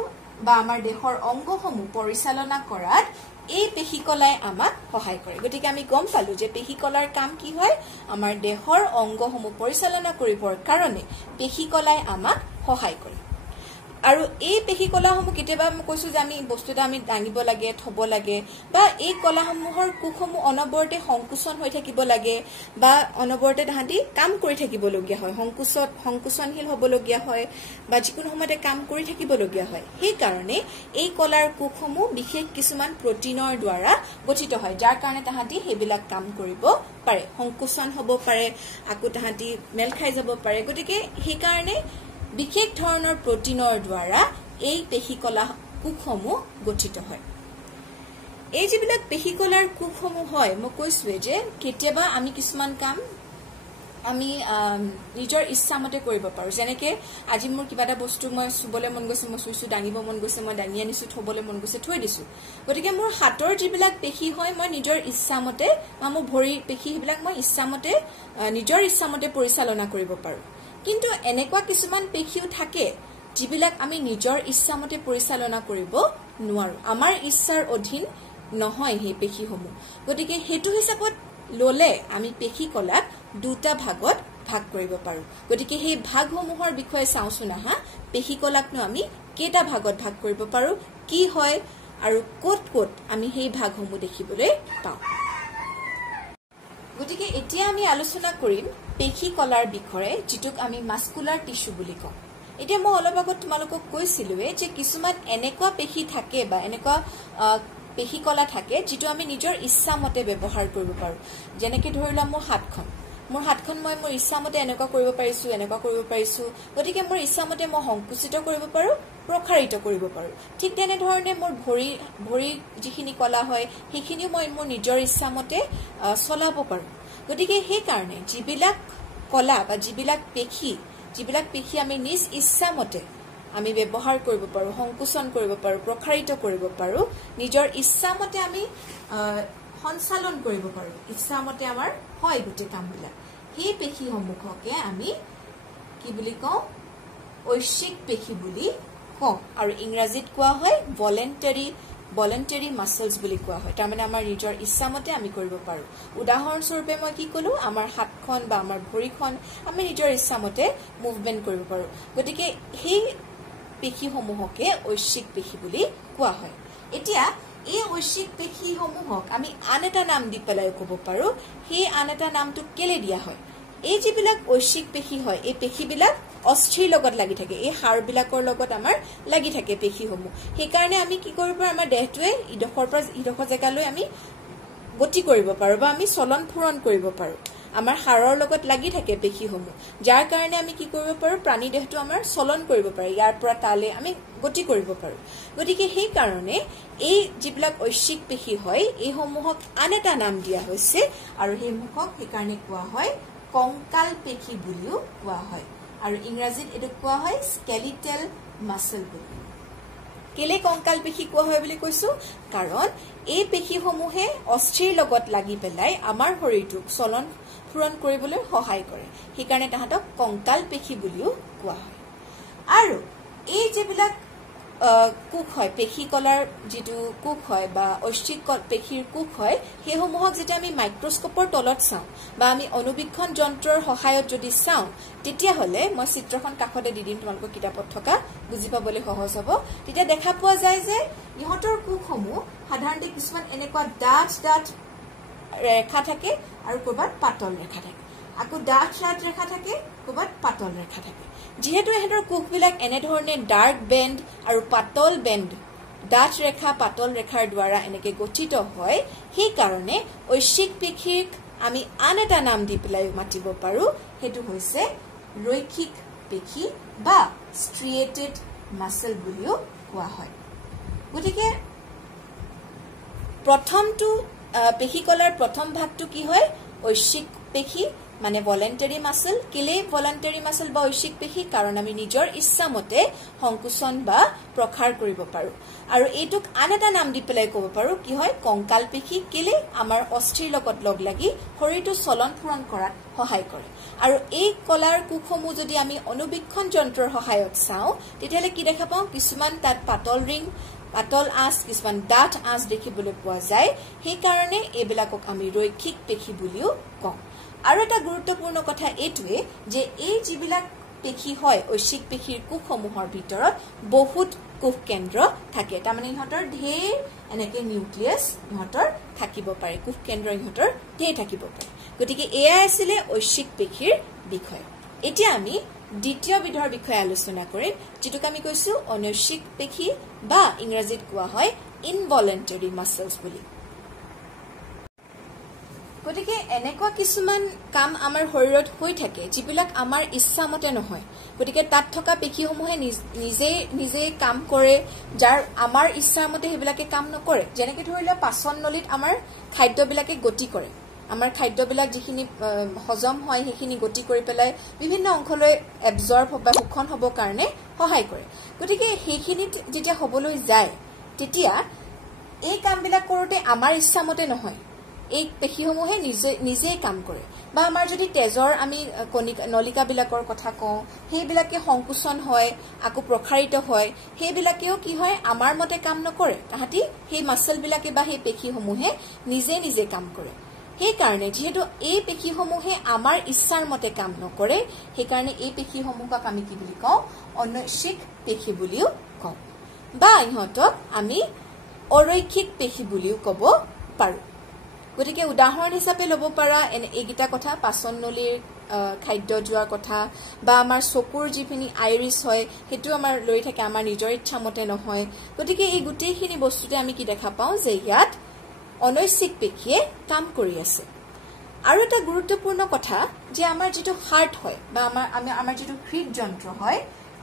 বা আমাৰ দেহৰ অংগসমূহ পৰিচালনা কৰাত এই পেশী কলাই আমাক সহায় কৰে গতিকে আমি গম পালো যে পেশী কলাৰ কাম কি হয় আমাৰ দেহৰ অংগসমূহ পৰিচালনা কৰিবৰ কাৰণে পেশী কলাই আমাক সহায় কৰে আৰু এই পেশী কলাসমূহ কেতিয়াবা মই কৈছো যে আমি বস্তুটা আমি দাঙিব লাগে থব লাগে বা এই কলাসমূহৰ কোষসমূহ অনবৰতে সংকোচন হৈ থাকিব লাগে বা অনবৰতে তাহাঁতি কাম কৰি থাকিবলগীয়া হয় সংকোচনশীল হ'বলগীয়া হয় বা যিকোনো সময়তে কাম কৰি থাকিবলগীয়া হয় সেই কাৰণে এই কলাৰ কোষসমূহ বিশেষ কিছুমান প্ৰটিনৰ দ্বাৰা গঠিত হয় যাৰ কাৰণে তাহাঁতি সেইবিলাক কাম কৰিব পাৰে সংকোচন হ'ব পাৰে আকৌ তাহাঁতি মেল খাই যাব পাৰে গতিকে সেই কাৰণে বিশেষ ধৰণৰ প্ৰটিনৰ দ্বাৰা এই পেশী কলা কোষসমূহ গঠিত হয় এই যিবিলাক পেশী কলাৰ কোষসমূহ হয় মই কৈছোৱে যে কেতিয়াবা আমি কিছুমান কাম আমি নিজৰ ইচ্ছামতে কৰিব পাৰো যেনেকে আজি মোৰ কিবা এটা বস্তু মই চুবলৈ মন গৈছে মই চুইছো দাঙিব মন গৈছে মই দাঙি আনিছো থবলৈ মন গৈছে থৈ দিছো গতিকে মোৰ হাতৰ যিবিলাক পেশী হয় মই নিজৰ ইচ্ছামতে বা মোৰ ভৰি পেশী সেইবিলাক মই ইচ্ছামতে নিজৰ ইচ্ছামতে পৰিচালনা কৰিব পাৰো কিন্তু এনেকুৱা কিছুমান পেশীও থাকে যিবিলাক আমি নিজৰ ইচ্ছামতে পৰিচালনা কৰিব নোৱাৰো আমাৰ ইচ্ছাৰ অধীন নহয় সেই পেশীসমূহ গতিকে হেতু হিচাপত ললে আমি পেশী কলাক দুটা ভাগত ভাগ কৰিব পাৰো গতিকে সেই ভাগসমূহৰ বিষয়ে চাওচোন আহা পেশী কলাকনো আমি কেইটা ভাগত ভাগ কৰিব পাৰো কি হয় আৰু ক'ত ক'ত আমি সেই ভাগসমূহ দেখিবলৈ পাওঁ গতিকে এতিয়া আমি আলোচনা কৰিম পেশী কলাৰ বিষয়ে যেটোক আমি মাস্কুলাৰ টিস্যু বুলি কওঁ এতিয়া মই অলপ আগত তোমালোকক কৈছিলোৱে যে কিছুমান এনেকুৱা পেশী থাকে বা এনেকুৱা পেশী কলা থাকে যেটো আমি নিজৰ ইচ্ছামতে ব্যৱহাৰ কৰিব পাৰো যেনেকৈ ধৰিলা মোৰ হাতখন মই মোৰ ইচ্ছামতে এনেকুৱা কৰিব পাৰিছো গতিকে মোৰ ইচ্ছামতে মই সংকুচিত কৰিব পাৰো প্ৰসাৰিত কৰিব পাৰো ঠিক তেনে ধৰণে মোৰ ভৰি যিখিনি কলা হয় সেইখিনিও মই মোৰ নিজৰ ইচ্ছামতে চলাব পাৰো গতিকে সেই কাৰণে যিবিলাক কলা বা যিবিলাক পেশী আমি নিজ ইচ্ছামতে আমি ব্যৱহাৰ কৰিব পাৰো সংকোচন কৰিব পাৰো প্ৰসাৰিত কৰিব পাৰো নিজৰ ইচ্ছামতে আমি সঞ্চালন কৰিব পাৰো ইচ্ছামতে আমাৰ হয় গোটেই কামবিলাক সেই পেশীসমূহকে আমি কি বুলি কওঁ ঐচ্ছিক পেশী বুলি কওঁ আৰু ইংৰাজীত কোৱা হয় ভলেন্টাৰী ভলেণ্টাৰী মাসলছ বুলি কোৱা হয় তাৰ মানে আমাৰ নিজৰ ইচ্ছামতে আমি কৰিব পাৰো উদাহৰণস্বৰূপে মই কি কলো আমাৰ হাতখন বা আমাৰ ভৰিখন আমি নিজৰ ইচ্ছামতে মুভমেন্ট কৰিব পাৰো গতিকে সেই পেশীসমূহকে ঐচ্ছিক পেশী বুলি কোৱা হয় এতিয়া এই ঐচ্ছিক পেশীসমূহক আমি আন এটা নাম দি পেলাই ক'ব পাৰো সেই আন এটা নামটো কেলে দিয়া হয় এই যিবিলাক ঐচ্ছিক পেশী হয় এই পেশীবিলাক অস্থিৰ লগত লাগি থাকে এই হাড়বিলাকৰ লগত আমাৰ লাগি থাকে পেশীসমূহ সেই কাৰণে আমি কি কৰিব পাৰো আমাৰ দেহটোৱে ইডখৰ পৰা ইডখৰ জেগালৈ আমি গতি কৰিব পাৰো বা আমি চলন ফুৰণ কৰিব পাৰো আমাৰ হাড়ৰ লগত লাগি থাকে পেশীসমূহ যাৰ কাৰণে আমি কি কৰিব পাৰো প্ৰাণী দেহটো আমাৰ চলন কৰিব পাৰো ইয়াৰ পৰা তালে আমি গতি কৰিব পাৰো গতিকে সেই কাৰণে এই যিবিলাক ঐচ্ছিক পেশী হয় এই সমূহক আন এটা নাম দিয়া হৈছে আৰু সেই মুখক সেই কাৰণে কোৱা হয় কংকাল পেশী বুলিও কোৱা হয় আৰু ইংৰাজীত এটো কোৱা হয় স্কেলিটেল মাসল বুলি কেলে কংকাল পেশী কোৱা হয় বুলি কৈছো কাৰণ এই পেশীসমূহে অস্থিৰ লগত লাগি পেলাই আমাৰ শৰীৰটোক চলন ফুৰণ কৰিবলৈ সহায় কৰে সেই কাৰণে তাহাঁতক কংকাল পেশী বুলিও কোৱা হয় আৰু এই যিবিলাক কুক হয় পেশী কলাৰ যেটো কুক হয় বা ঐচ্ছিক পেশীৰ কুক হয় হেসমূহক যেটা আমি মাইক্ৰোস্কোপৰ তলত চাও বা আমি অনুবীক্ষণ যন্ত্ৰৰ সহায়ত যদি চাও তেতিয়া হলে মই চিত্ৰখন কাখতে দি দিম তোমালোকৰ কিতাপত থকা বুজি পাবলৈ সহজ হ'ব তেতিয়া দেখা পোৱা যায় যে ইহঁতৰ কুকসমূহ সাধাৰণতে কিছুমান এনেকুৱা ডাঠ ৰেখা থাকে আৰু কৰবাত পাতল ৰেখা থাকে আকৌ ডাঠ ৰেখা থাকে কৰবাত পাতল ৰেখা থাকে যেহেতু এহেতৰ কুকবিলাক এনে ধৰণে ডাৰ্ক বেন্ড আৰু পাতল বেন্ড ডাঠ ৰেখা পাতল ৰেখাৰ দ্বাৰা এনেকে গঠিত হয় সেই কাৰণে ঐচ্ছিক পেশীক আমি আন এটা নাম দি পেলাই মাতিব পাৰো হেতু হৈছে ৰৈখিক পেশী বা ষ্ট্ৰিয়েটেড মাসল বুলিও কোৱা হয় গতিকে প্ৰথমটো পেশী কলাৰ প্ৰথম ভাগটো কি হয় ঐচ্ছিক পেশী মানে ভলেণ্টাৰী মাসল কেলে ভলেণ্টাৰী মাসল বা ঐচ্ছিক পেশী কাৰণ আমি নিজৰ ইচ্ছামতে সংকোচন বা প্ৰখাৰ কৰিব পাৰো আৰু এইটোক আন এটা নাম দি পেলাই ক'ব পাৰো কি হয় কংকাল পেশী কেলে আমাৰ অস্থিৰ লগত লগ লাগি শৰীৰটো চলন ফুৰণ কৰাত সহায় কৰে আৰু এই কলাৰ কুকসমূহ যদি আমি অনুবীক্ষণ যন্ত্ৰৰ সহায়ত চাও তেতিয়ালে কি দেখা পাও কিছুমান তাত পাতল ৰিং পাতল আঁচ কিছুমান ডাঠ আঁচ দেখিবলৈ পোৱা যায় সেই কাৰণে এইবিলাকক আমি ৰৈখিক পেশী বুলিও কওঁ আৰু এটা গুৰুত্বপূৰ্ণ কথা এইটোৱে যে এই যিবিলাক পেশী হয় ঐচ্ছিক পেশীৰ কুকসমূহৰ ভিতৰত বহুত কুক কেন্দ্ৰ থাকে তাৰমানে ইহঁতৰ ঢেৰ এনেকে নিউক্লিয়াছ ইহঁতৰ থাকিব পাৰে কুক কেন্দ্ৰ ইহঁতৰ ঢেৰ থাকিব পাৰে গতিকে এয়া আছিল ঐচ্ছিক পেশীৰ বিষয় এতিয়া আমি দ্বিতীয় বিধৰ বিষয়ে আলোচনা কৰিম যেটোক আমি কৈছো অনৈচ্ছিক পেশী বা ইংৰাজীত কোৱা হয় ইনভলেণ্টাৰী মাসলছ বুলি গতিকে এনেকুৱা কিছুমান কাম আমাৰ শৰীৰত হৈ থাকে যিবিলাক আমাৰ ইচ্ছামতে নহয় গতিকে তাত থকা পেশীসমূহে নিজে কাম কৰে যাৰ আমাৰ ইচ্ছামতে হেবিলাকে কাম নকৰে যেনেকৈ ধৰিলে পাচন নলীত আমাৰ খাদ্যবিলাকে গতি কৰে আমাৰ খাদ্যবিলাক যিখিনি হজম হয় সেইখিনি গতি কৰি পেলাই বিভিন্ন অংশলৈ এবজৰ্ব বা শোষণ হ'ব কাৰণে সহায় কৰে গতিকে সেইখিনি যেতিয়া হ'বলৈ যায় তেতিয়া এই কামবিলাক কৰোতে আমাৰ ইচ্ছামতে নহয় এই পেশীসমূহে নিজে কাম কৰে বা আমাৰ যদি তেজৰ আমি নলিকাবিলাকৰ কথা কওঁ সেইবিলাকে সংকোচন হয় আকৌ প্ৰখাৰিত হয় সেইবিলাকেও কি হয় আমাৰ মতে কাম নকৰে তাহাঁতি সেই মাসলবিলাকে বা সেই পেশীসমূহে নিজে কাম কৰে সেই কাৰণে যেহেতু এই পেশীসমূহে আমাৰ ইচ্ছাৰ মতে কাম নকৰে সেই কাৰণে এই পেশীসমূহক আমি কি বুলি কওঁ অনৈচ্ছিক পেশী বুলিও কওঁ বা ইহঁতক আমি অৰৈখিক পেশী বুলিও ক'ব পাৰো গতিকে উদাহৰণ হিচাপে ল'ব পাৰা এইগিটা কথা পাচন নলীৰ খাদ্য যোৱাৰ কথা বা আমাৰ চকুৰ যিখিনি আইৰিছ হয় হেতু আমাৰ লৈ থাকে আমাৰ নিজৰ ইচ্ছামতে নহয় গতিকে এই গোটেইখিনি বস্তুতে আমি কি দেখা পাওঁ যে ইয়াত অনৈচ্ছিক পেশীয়ে কাম কৰি আছে আৰু এটা গুৰুত্বপূৰ্ণ কথা যে আমাৰ যেটো হাৰ্ট হয় বা আমাৰ যেটো হৃদযন্ত্ৰ হয়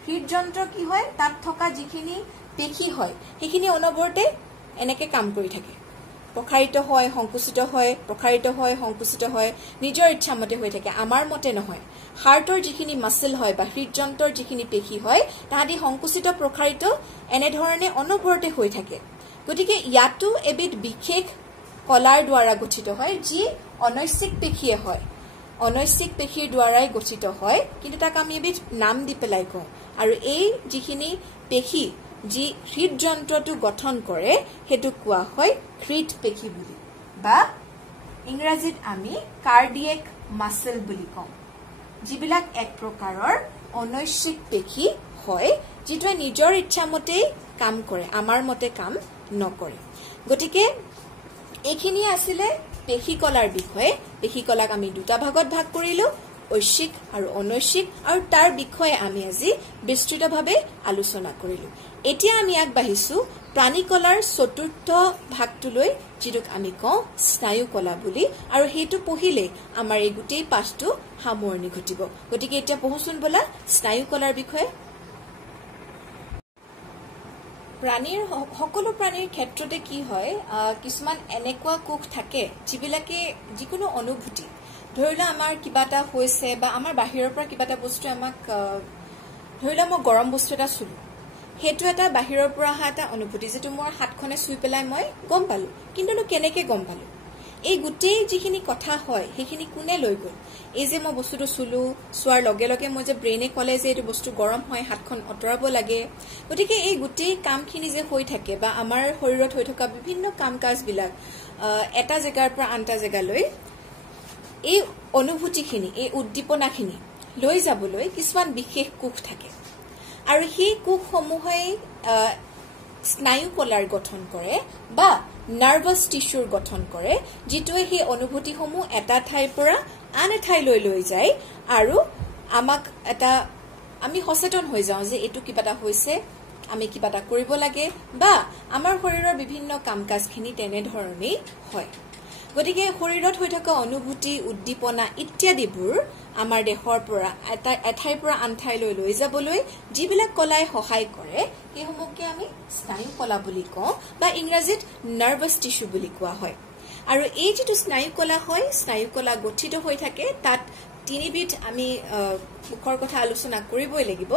হৃদযন্ত্ৰ কি হয় তাত থকা যিখিনি পেশী হয় সেইখিনি অনবৰতে এনেকে কাম কৰি থাকে প্ৰখাৰিত হয় সংকুচিত হয় প্ৰখাৰিত হয় সংকুচিত হয় নিজৰ ইচ্ছামতে হৈ থাকে আমাৰ মতে নহয় হাৰ্টৰ যিখিনি মাসল হয় বা হৃদযন্ত্ৰৰ যিখিনি পেশী হয় তাহাঁতি সংকুচিত প্ৰখাৰিত এনে ধৰণে অনবৰতে হৈ থাকে গতিকে ইয়াতো এবিধ বিশেষ কলাৰ দ্বাৰা গঠিত হয় যি অনৈচ্ছিক পেশীয়ে হয় অনৈচ্ছিক পেশীৰ দ্বাৰাই গঠিত হয় কিন্তু তাক আমি এবিধ নাম দি পেলাই কওঁ আৰু এই যিখিনি পেশী যি হৃদযন্ত্ৰটো গঠন কৰে হেতু কোৱা হয় হৃদপেশী বুলি বা ইংৰাজীত আমি কাৰ্ডিয়েক মাসল বুলি কওঁ যিবিলাক এক প্ৰকাৰৰ অনৈচ্ছিক পেশী হয় যিটোৱে নিজৰ ইচ্ছামতে কাম কৰে আমাৰ মতে কাম নকৰে গতিকে এইখিনি আছিল পেশী কলাৰ বিষয়ে পেশী কলাক আমি দুটা ভাগত ভাগ কৰিলো ঐচ্ছিক আৰু অনৈচ্ছিক আৰু তাৰ বিষয়ে আমি আজি বিস্তৃতভাৱে আলোচনা কৰিলো এতিয়া আমি আগবাঢ়িছো প্ৰাণী কলাৰ চতুৰ্থ ভাগটোলৈ যিটোক আমি কওঁ স্নায়ু কলা বুলি আৰু হেতু পঢ়িলে আমাৰ এই গোটেই পাঠটো সামৰণি ঘটিব গতিকে এতিয়া পঢ়োচোন বলা স্নায়ু কলাৰ বিষয়ে প্ৰাণীৰ সকলো প্ৰাণীৰ ক্ষেত্ৰতে কি হয় কিছুমান এনেকুৱা কোষ থাকে যিবিলাকে যিকোনো অনুভূতি ধৰিলা আমাৰ কিবা এটা হৈছে বা আমাৰ বাহিৰৰ পৰা কিবা এটা বস্তু আমাক ধৰিলা মই গৰম বস্তু এটা চুলো হেতু এটা বাহিৰৰ পৰা অহা এটা অনুভূতি যেটো মোৰ হাতখনে চুই পেলাই মই গম পালো কিন্তু কেনেকে গম পালো এই গোটেই যিখিনি কথা হয় সেইখিনি কোনে লৈ গল এই যে মই বস্তুটো চুলো সোৱাৰ লগে লগে মই যে ব্ৰেইনে কলে যে এইটো বস্তু গৰম হয় হাতখন অতৰাব লাগে গতিকে এই গোটেই কামখিনি যে হৈ থাকে বা আমাৰ শৰীৰত হৈ থকা বিভিন্ন কাম কাজবিলাক এটা জেগাৰ পৰা আনটা জেগালৈ এই অনুভূতিখিনি এই উদ্দীপনাখিনি লৈ যাবলৈ কিছুমান বিশেষ কোষ থাকে আৰু সেই কোষসমূহে স্নায়ু কলাৰ গঠন কৰে বা নাৰ্ভাছ টিস্যুৰ গঠন কৰে যিটোৱে সেই অনুভূতিসমূহ এটা ঠাইৰ পৰা আন এঠাইলৈ লৈ যায় আৰু আমাক এটা আমি সচেতন হৈ যাওঁ যে এটো কিবা এটা হৈছে আমি কিবা এটা কৰিব লাগে বা আমাৰ শৰীৰৰ বিভিন্ন কাম কাজখিনি তেনে ধৰণেই হয় গতিকে শৰীৰত হৈ থকা অনুভূতি উদ্দীপনা ইত্যাদিবোৰ আমাৰ দেহৰ পৰা এঠাইৰ পৰা আন ঠাইলৈ লৈ যাবলৈ যিবিলাক কলাই সহায় কৰে সেইসমূহকে আমি স্নায়ু কলা বুলি কওঁ বা ইংৰাজীত নাৰ্ভাছ টিস্যু বুলি কোৱা হয় আৰু এই যেটো স্নায়ু কলা হয় স্নায়ু কলা গঠিত হৈ থাকে তাত তিনিবিধ আমি মুখৰ কথা আলোচনা কৰিবই লাগিব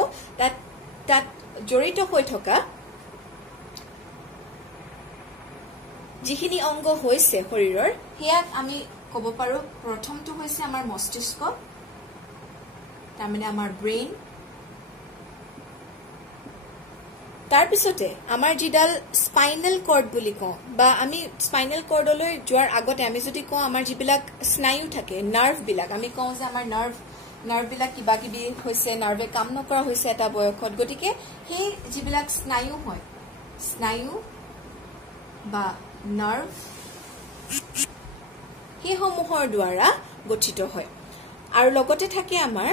তাত জড়িত হৈ থকা যিখিনি অংগ হৈছে শৰীৰৰ হেয়াক আমি কব পাৰো প্ৰথমটো হৈছে আমাৰ মস্তিষ্ক তাৰমানে আমাৰ ব্ৰেইন তাৰ পিছতে আমাৰ যিডাল স্পাইনেল কৰ্ড বুলি কওঁ বা আমি স্পাইনেল কৰ্ডলৈ যোৱাৰ আগতে আমি যদি কওঁ আমাৰ যিবিলাক স্নায়ু থাকে নাৰ্ভ বিলাক আমি কওঁ যে আমাৰ নাৰ্ভ বিলাক কিবা কিবি হৈছে নাৰ্ভে কাম নকৰা হৈছে এটা বয়সত গতিকে সেই যিবিলাক স্নায়ু হয় স্নায়ু বা নাৰ্ভ সেইসমূহৰ দ্বাৰা গঠিত হয় আৰু লগতে থাকে আমাৰ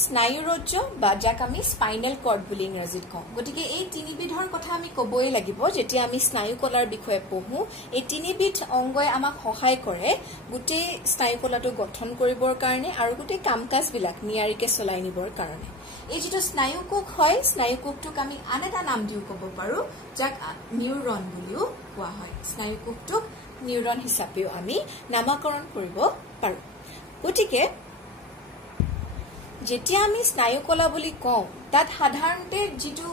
স্নায়ুৰজ্জ বা যাক আমি স্পাইনেল কৰ্ড বুলি ইংৰাজীত কওঁ গতিকে এই তিনিবিধৰ কথা আমি কবই লাগিব যেতিয়া আমি স্নায়ু কলাৰ বিষয়ে পঢ়ো এই তিনিবিধ অংগই আমাক সহায় কৰে গোটেই স্নায়ু কলাটো গঠন কৰিবৰ কাৰণে আৰু গোটেই কাম কাজবিলাক নিয়াৰিকে চলাই নিবৰ কাৰণে এই যেটো স্নায়ু কোষ হয় স্নায়ু কোষটোক আমি আন এটা নাম দিও কব পাৰো যাক নিউৰন বুলিও কোৱা হয় স্নায়ু কোষটোক নিউৰন হিচাপেও আমি নামকৰণ কৰিব পাৰো গতিকে যেতিয়া আমি স্নায়ু কলা বুলি কওঁ তাত সাধাৰণতে যেটো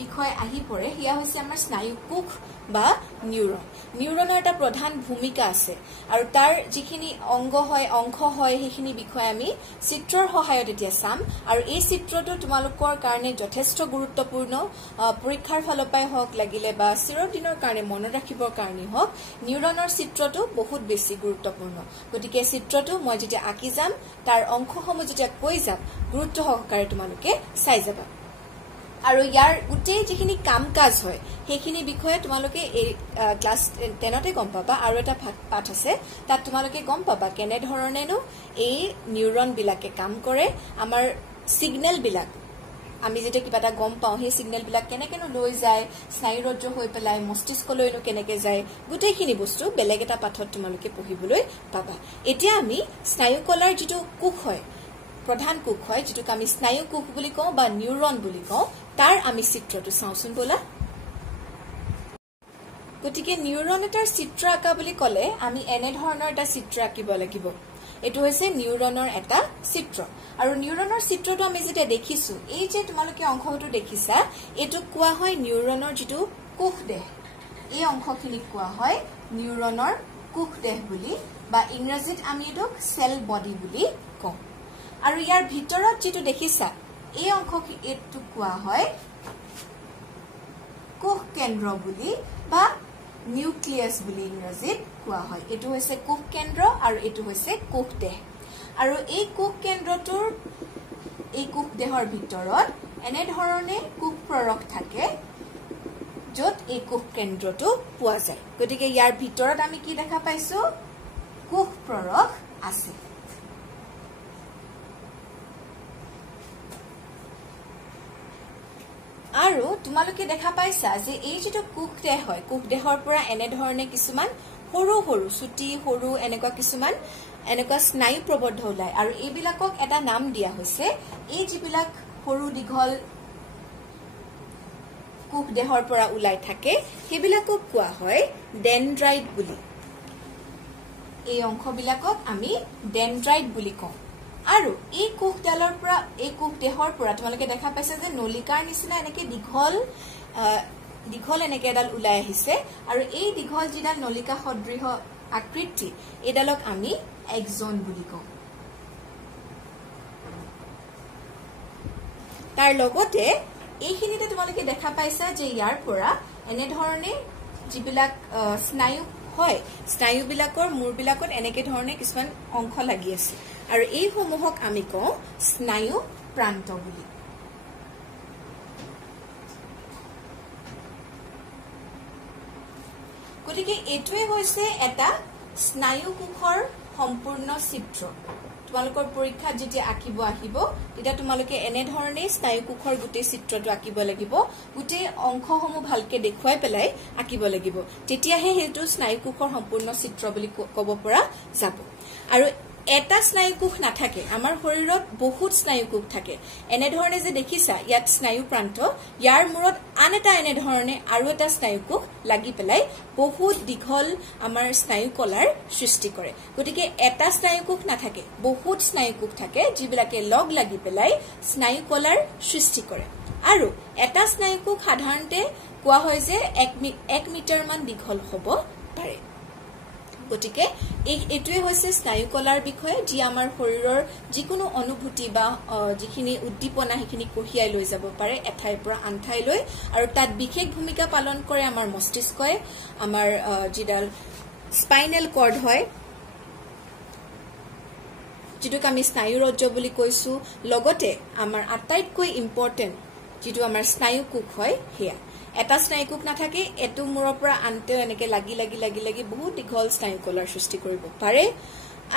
বিষয় আহি পৰে হিয়া হৈছে আমাৰ স্নায়ু কোষ বা নিউৰনৰ এটা প্ৰধান ভূমিকা আছে আৰু তাৰ যিখিনি অংশ হয় সেইখিনি বিষয় আমি চিত্ৰৰ সহায়ত এতিয়া চাম আৰু এই চিত্ৰটো তোমালোকৰ কাৰণে যথেষ্ট গুৰুত্বপূৰ্ণ পৰীক্ষাৰ ফালৰ পৰাই হওক লাগিলে বা চিৰদিনৰ কাৰণে মনত ৰাখিবৰ কাৰণে হওক নিউৰনৰ চিত্ৰটো বহুত বেছি গুৰুত্বপূৰ্ণ গতিকে চিত্ৰটো মই যেতিয়া আঁকি যাম তাৰ অংশসমূহ যেতিয়া কৈ যাম গুৰুত্ব সহকাৰে তোমালোকে চাই যাবা আৰু ইয়াৰ গোটেই যিখিনি কাম কাজ হয় সেইখিনি বিষয়ে তোমালোকে এই ক্লাস 10তে গম পাবা আৰু এটা পাঠ আছে তাত তোমালোকে গম পাবা কেনে ধৰণেনো এই নিউৰন বিলাকে কাম কৰে আমাৰ সিগন্যাল বিলাক আমি যেটা কিবা এটা গম পাও সেই সিগন্যাল বিলাক কেনেকেনো লৈ যায় স্নায়ুৰজ্জ হৈ পেলাই মস্তিষ্কলৈনো কেনেকে যায় গোটেইখিনি বস্তু বেলেগ এটা পাঠত তোমালোকে পঢ়িবলৈ পাবা এতিয়া আমি স্নায়ু কলাৰ যেটো কোষ হয় প্ৰধান কোষ হয় যেটোক আমি স্নায়ু কোষ বুলি কওঁ বা নিউৰন বুলি কওঁ তাৰ আমি চিত্ৰটো চাওচোন বলা গতিকে নিউৰন এটাৰ চিত্ৰ আঁকা বুলি কলে আমি এনে ধৰণৰ এটা চিত্ৰ আঁকিব লাগিব এটো হৈছে নিউৰনৰ এটা চিত্ৰ আৰু নিউৰনৰ চিত্ৰটো আমি যেতিয়া দেখিছো এই যে তোমালোকে অংশটো দেখিছা এটো কোৱা হয় নিউৰনৰ যেটো কোষ দেহ এই অংশখিনিক কোৱা হয় নিউৰনৰ কোষ দেহ বুলি বা ইংৰাজীত আমি এটোক সেল বডি বুলি কওঁ আৰু ইয়াৰ ভিতৰত যেটো দেখিছা এই অংশটো কোৱা হয় কোষ কেন্দ্ৰ বুলি বা নিউক্লিয়াছ বুলি ইংৰাজীত কোৱা হয় এটো হৈছে কোষ কেন্দ্ৰ আৰু এটো হৈছে কোষ দেহ আৰু এই কোষ কেন্দ্ৰটোৰ এই কোষ দেহৰ ভিতৰত এনে ধৰণে কোষ প্ৰৰক থাকে যত এই কোষ কেন্দ্ৰটো পোৱা যায় গতিকে ইয়াৰ ভিতৰত আমি কি দেখা পাইছো কোষ প্ৰৰক আছে আৰু তোমালোকে দেখা পাইছা যে এই যেটো কোষ দেহ হয় কোষ দেহৰ পৰা এনে ধৰণে কিছুমান সৰু সৰু সুটি সৰু এনেকুৱা কিছুমান এনেকুৱা স্নায়ু প্ৰবদ্ধ ওলাই আৰু এইবিলাকক এটা নাম দিয়া হৈছে এই যিবিলাক সৰু দীঘল কোষ দেহৰ পৰা ওলাই থাকে সেইবিলাকক কোৱা হয় ডেনড্ৰাইট বুলি এই অংশবিলাকক আমি ডেনড্ৰাইট বুলি কওঁ আৰু এই কোষডালৰ পৰা এই কোষ দেহৰ পৰা তোমালোকে দেখা পাইছা যে নলিকাৰ নিচিনা এনেকে দীঘল এনেকে এডাল ওলাই আহিছে আৰু এই দীঘল যিডাল নলিকা সদৃশ আকৃতি এডালক আমি এক্সন বুলি কওঁ তাৰ লগতে এইখিনিতে তোমালোকে দেখা পাইছা যে ইয়াৰ পৰা এনে ধৰণে যিবিলাক স্নায়ু হয় স্নায়ুবিলাকৰ মূৰবিলাকত এনেকে ধৰণে কিছুমান অংশ লাগি আছে আৰু এই সমূহক আমি কওঁ স্নায়ু প্ৰান্ত বুলি গতিকে এটোৱে হৈছে এটা স্নায়ু কোষৰ সম্পূৰ্ণ চিত্ৰ তোমালোকৰ পৰীক্ষাত যেতিয়া আঁকিব আহিব তেতিয়া তোমালোকে এনে ধৰণে স্নায়ু কোষৰ গোটেই চিত্ৰটো আঁকিব লাগিব গোটেই অংশসমূহ ভালকে দেখুৱাই পেলাই আঁকিব লাগিব তেতিয়াহে হেতু স্নায়ু কোষৰ সম্পূৰ্ণ চিত্ৰ বুলি ক'ব পৰা যাব আৰু এটা স্নায়ু কোষ নাথাকে আমাৰ শৰীৰত বহুত স্নায়ু কোষ থাকে এনে ধৰণে যে দেখিছা ইয়াত স্নায়ু প্ৰান্ত ইয়াৰ মূৰত আন এটা এনে ধৰণে আৰু এটা স্নায়ু কোষ লাগি পেলাই বহুত দীঘল আমাৰ স্নায়ু কলাৰ সৃষ্টি কৰে গতিকে এটা স্নায়ু কোষ নাথাকে বহুত স্নায়ু কোষ থাকে যিবিলাকে লগ লাগি পেলাই স্নায়ু কলাৰ সৃষ্টি কৰে আৰু এটা স্নায়ু কোষ সাধাৰণতে কোৱা হয় যে 1 মিটাৰ মান দীঘল হ'ব পাৰে গতিকে এটোৱে হৈছে স্নায়ু কলাৰ বিষয়ে যি আমাৰ শৰীৰৰ যিকোনো অনুভূতি বা যিখিনি উদ্দীপনা সেইখিনি কঢ়িয়াই লৈ যাব পাৰে এঠাইৰ পৰা আন ঠাইলৈ আৰু তাত বিশেষ ভূমিকা পালন কৰে আমাৰ মস্তিষ্কই আমাৰ যিডাল স্পাইনেল কৰ্ড হয় যেটোক আমি স্নায়ু ৰজ্জ বুলি কৈছো লগতে আমাৰ আটাইতকৈ ইম্পৰ্টেন্ট যেটো আমাৰ স্নায়ু কোষ হয় হেয়া এটা স্নায়ু কোষ নাথাকে এটো মূৰৰ পৰা আনতেও এনেকে লাগি বহুত দীঘল স্নায়ু কলাৰ সৃষ্টি কৰিব পাৰে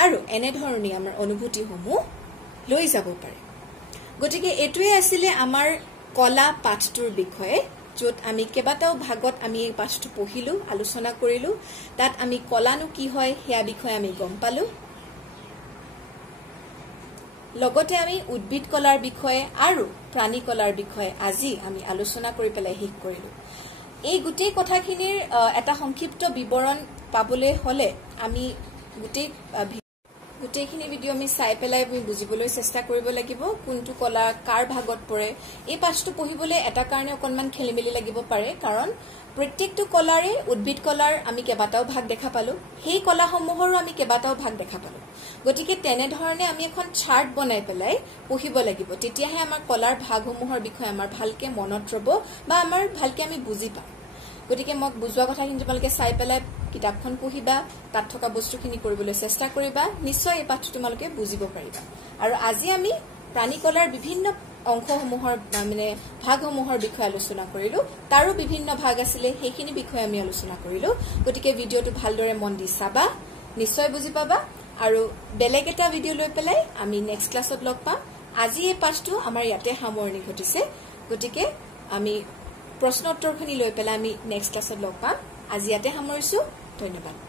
আৰু এনে ধৰণে আমাৰ অনুভূতিসমূহ লৈ যাব পাৰে গতিকে এটোৱে আছিল আমাৰ কলা পাঠটোৰ বিষয়ে যত আমি কেবাটাও ভাগত আমি এই পাঠটো পঢ়িলো আলোচনা কৰিলো তাত আমি কলানো কি হয় হেয়া বিষয়ে আমি গম পালো লগতে আমি উদ্ভিদ কলাৰ বিষয়ে আৰু প্ৰাণী কলাৰ বিষয়ে আজি আমি আলোচনা কৰি পেলাই শেষ কৰিলো এই গোটেই কথাখিনিৰ এটা সংক্ষিপ্ত বিৱৰণ পাবলৈ হলে আমি গোটেইখিনি ভিডিও আমি চাই পেলাই আমি বুজিবলৈ চেষ্টা কৰিব লাগিব কোনটো কলা কাৰ ভাগত পৰে এই পাঠটো পঢ়িবলৈ এটা কাৰণে অকনমান খেলিমেলি লাগিব পাৰে কাৰণ প্ৰত্যেকটো কলাৰে উদ্ভিদ কলাৰ আমি কেবাটাও ভাগ দেখা পালো সেই কলাসমূহৰো আমি কেবাটাও ভাগ দেখা পালো গতিকে তেনে ধৰণে আমি এখন চাৰ্ট বনাই পেলাই পঢ়িব লাগিব তেতিয়াহে আমাৰ কলাৰ ভাগসমূহৰ বিষয়ে আমাৰ ভালকে মনত ৰব বা আমাৰ ভালকে আমি বুজি পাম গতিকে মোক বুজোৱা কথাখিনি তোমালোকে চাই পেলাই কিতাপখন পঢ়িবা তাত থকা বস্তুখিনি কৰিবলৈ চেষ্টা কৰিবা নিশ্চয় এই পাঠটো তোমালোকে বুজিব পাৰিবা আৰু আজি আমি প্ৰাণী কলাৰ বিভিন্ন অংশসমূহৰ মানে ভাগসমূহৰ বিষয়ে আলোচনা কৰিলো তাৰো বিভিন্ন ভাগ আছিল সেইখিনি বিষয়ে আমি আলোচনা কৰিলো গতিকে ভিডিওটো ভালদৰে মন দি চাবা নিশ্চয় বুজি পাবা আৰু বেলেগ এটা ভিডিও লৈ পেলাই আমি নেক্সট ক্লাছত লগ পাম আজি এই পাঠটো আমাৰ ইয়াতে সামৰণি ঘটিছে গতিকে আমি প্ৰশ্ন উত্তৰখিনি লৈ পেলাই আমি নেক্সট ক্লাছত লগ পাম আজি ইয়াতে সামৰিছো ধন্যবাদ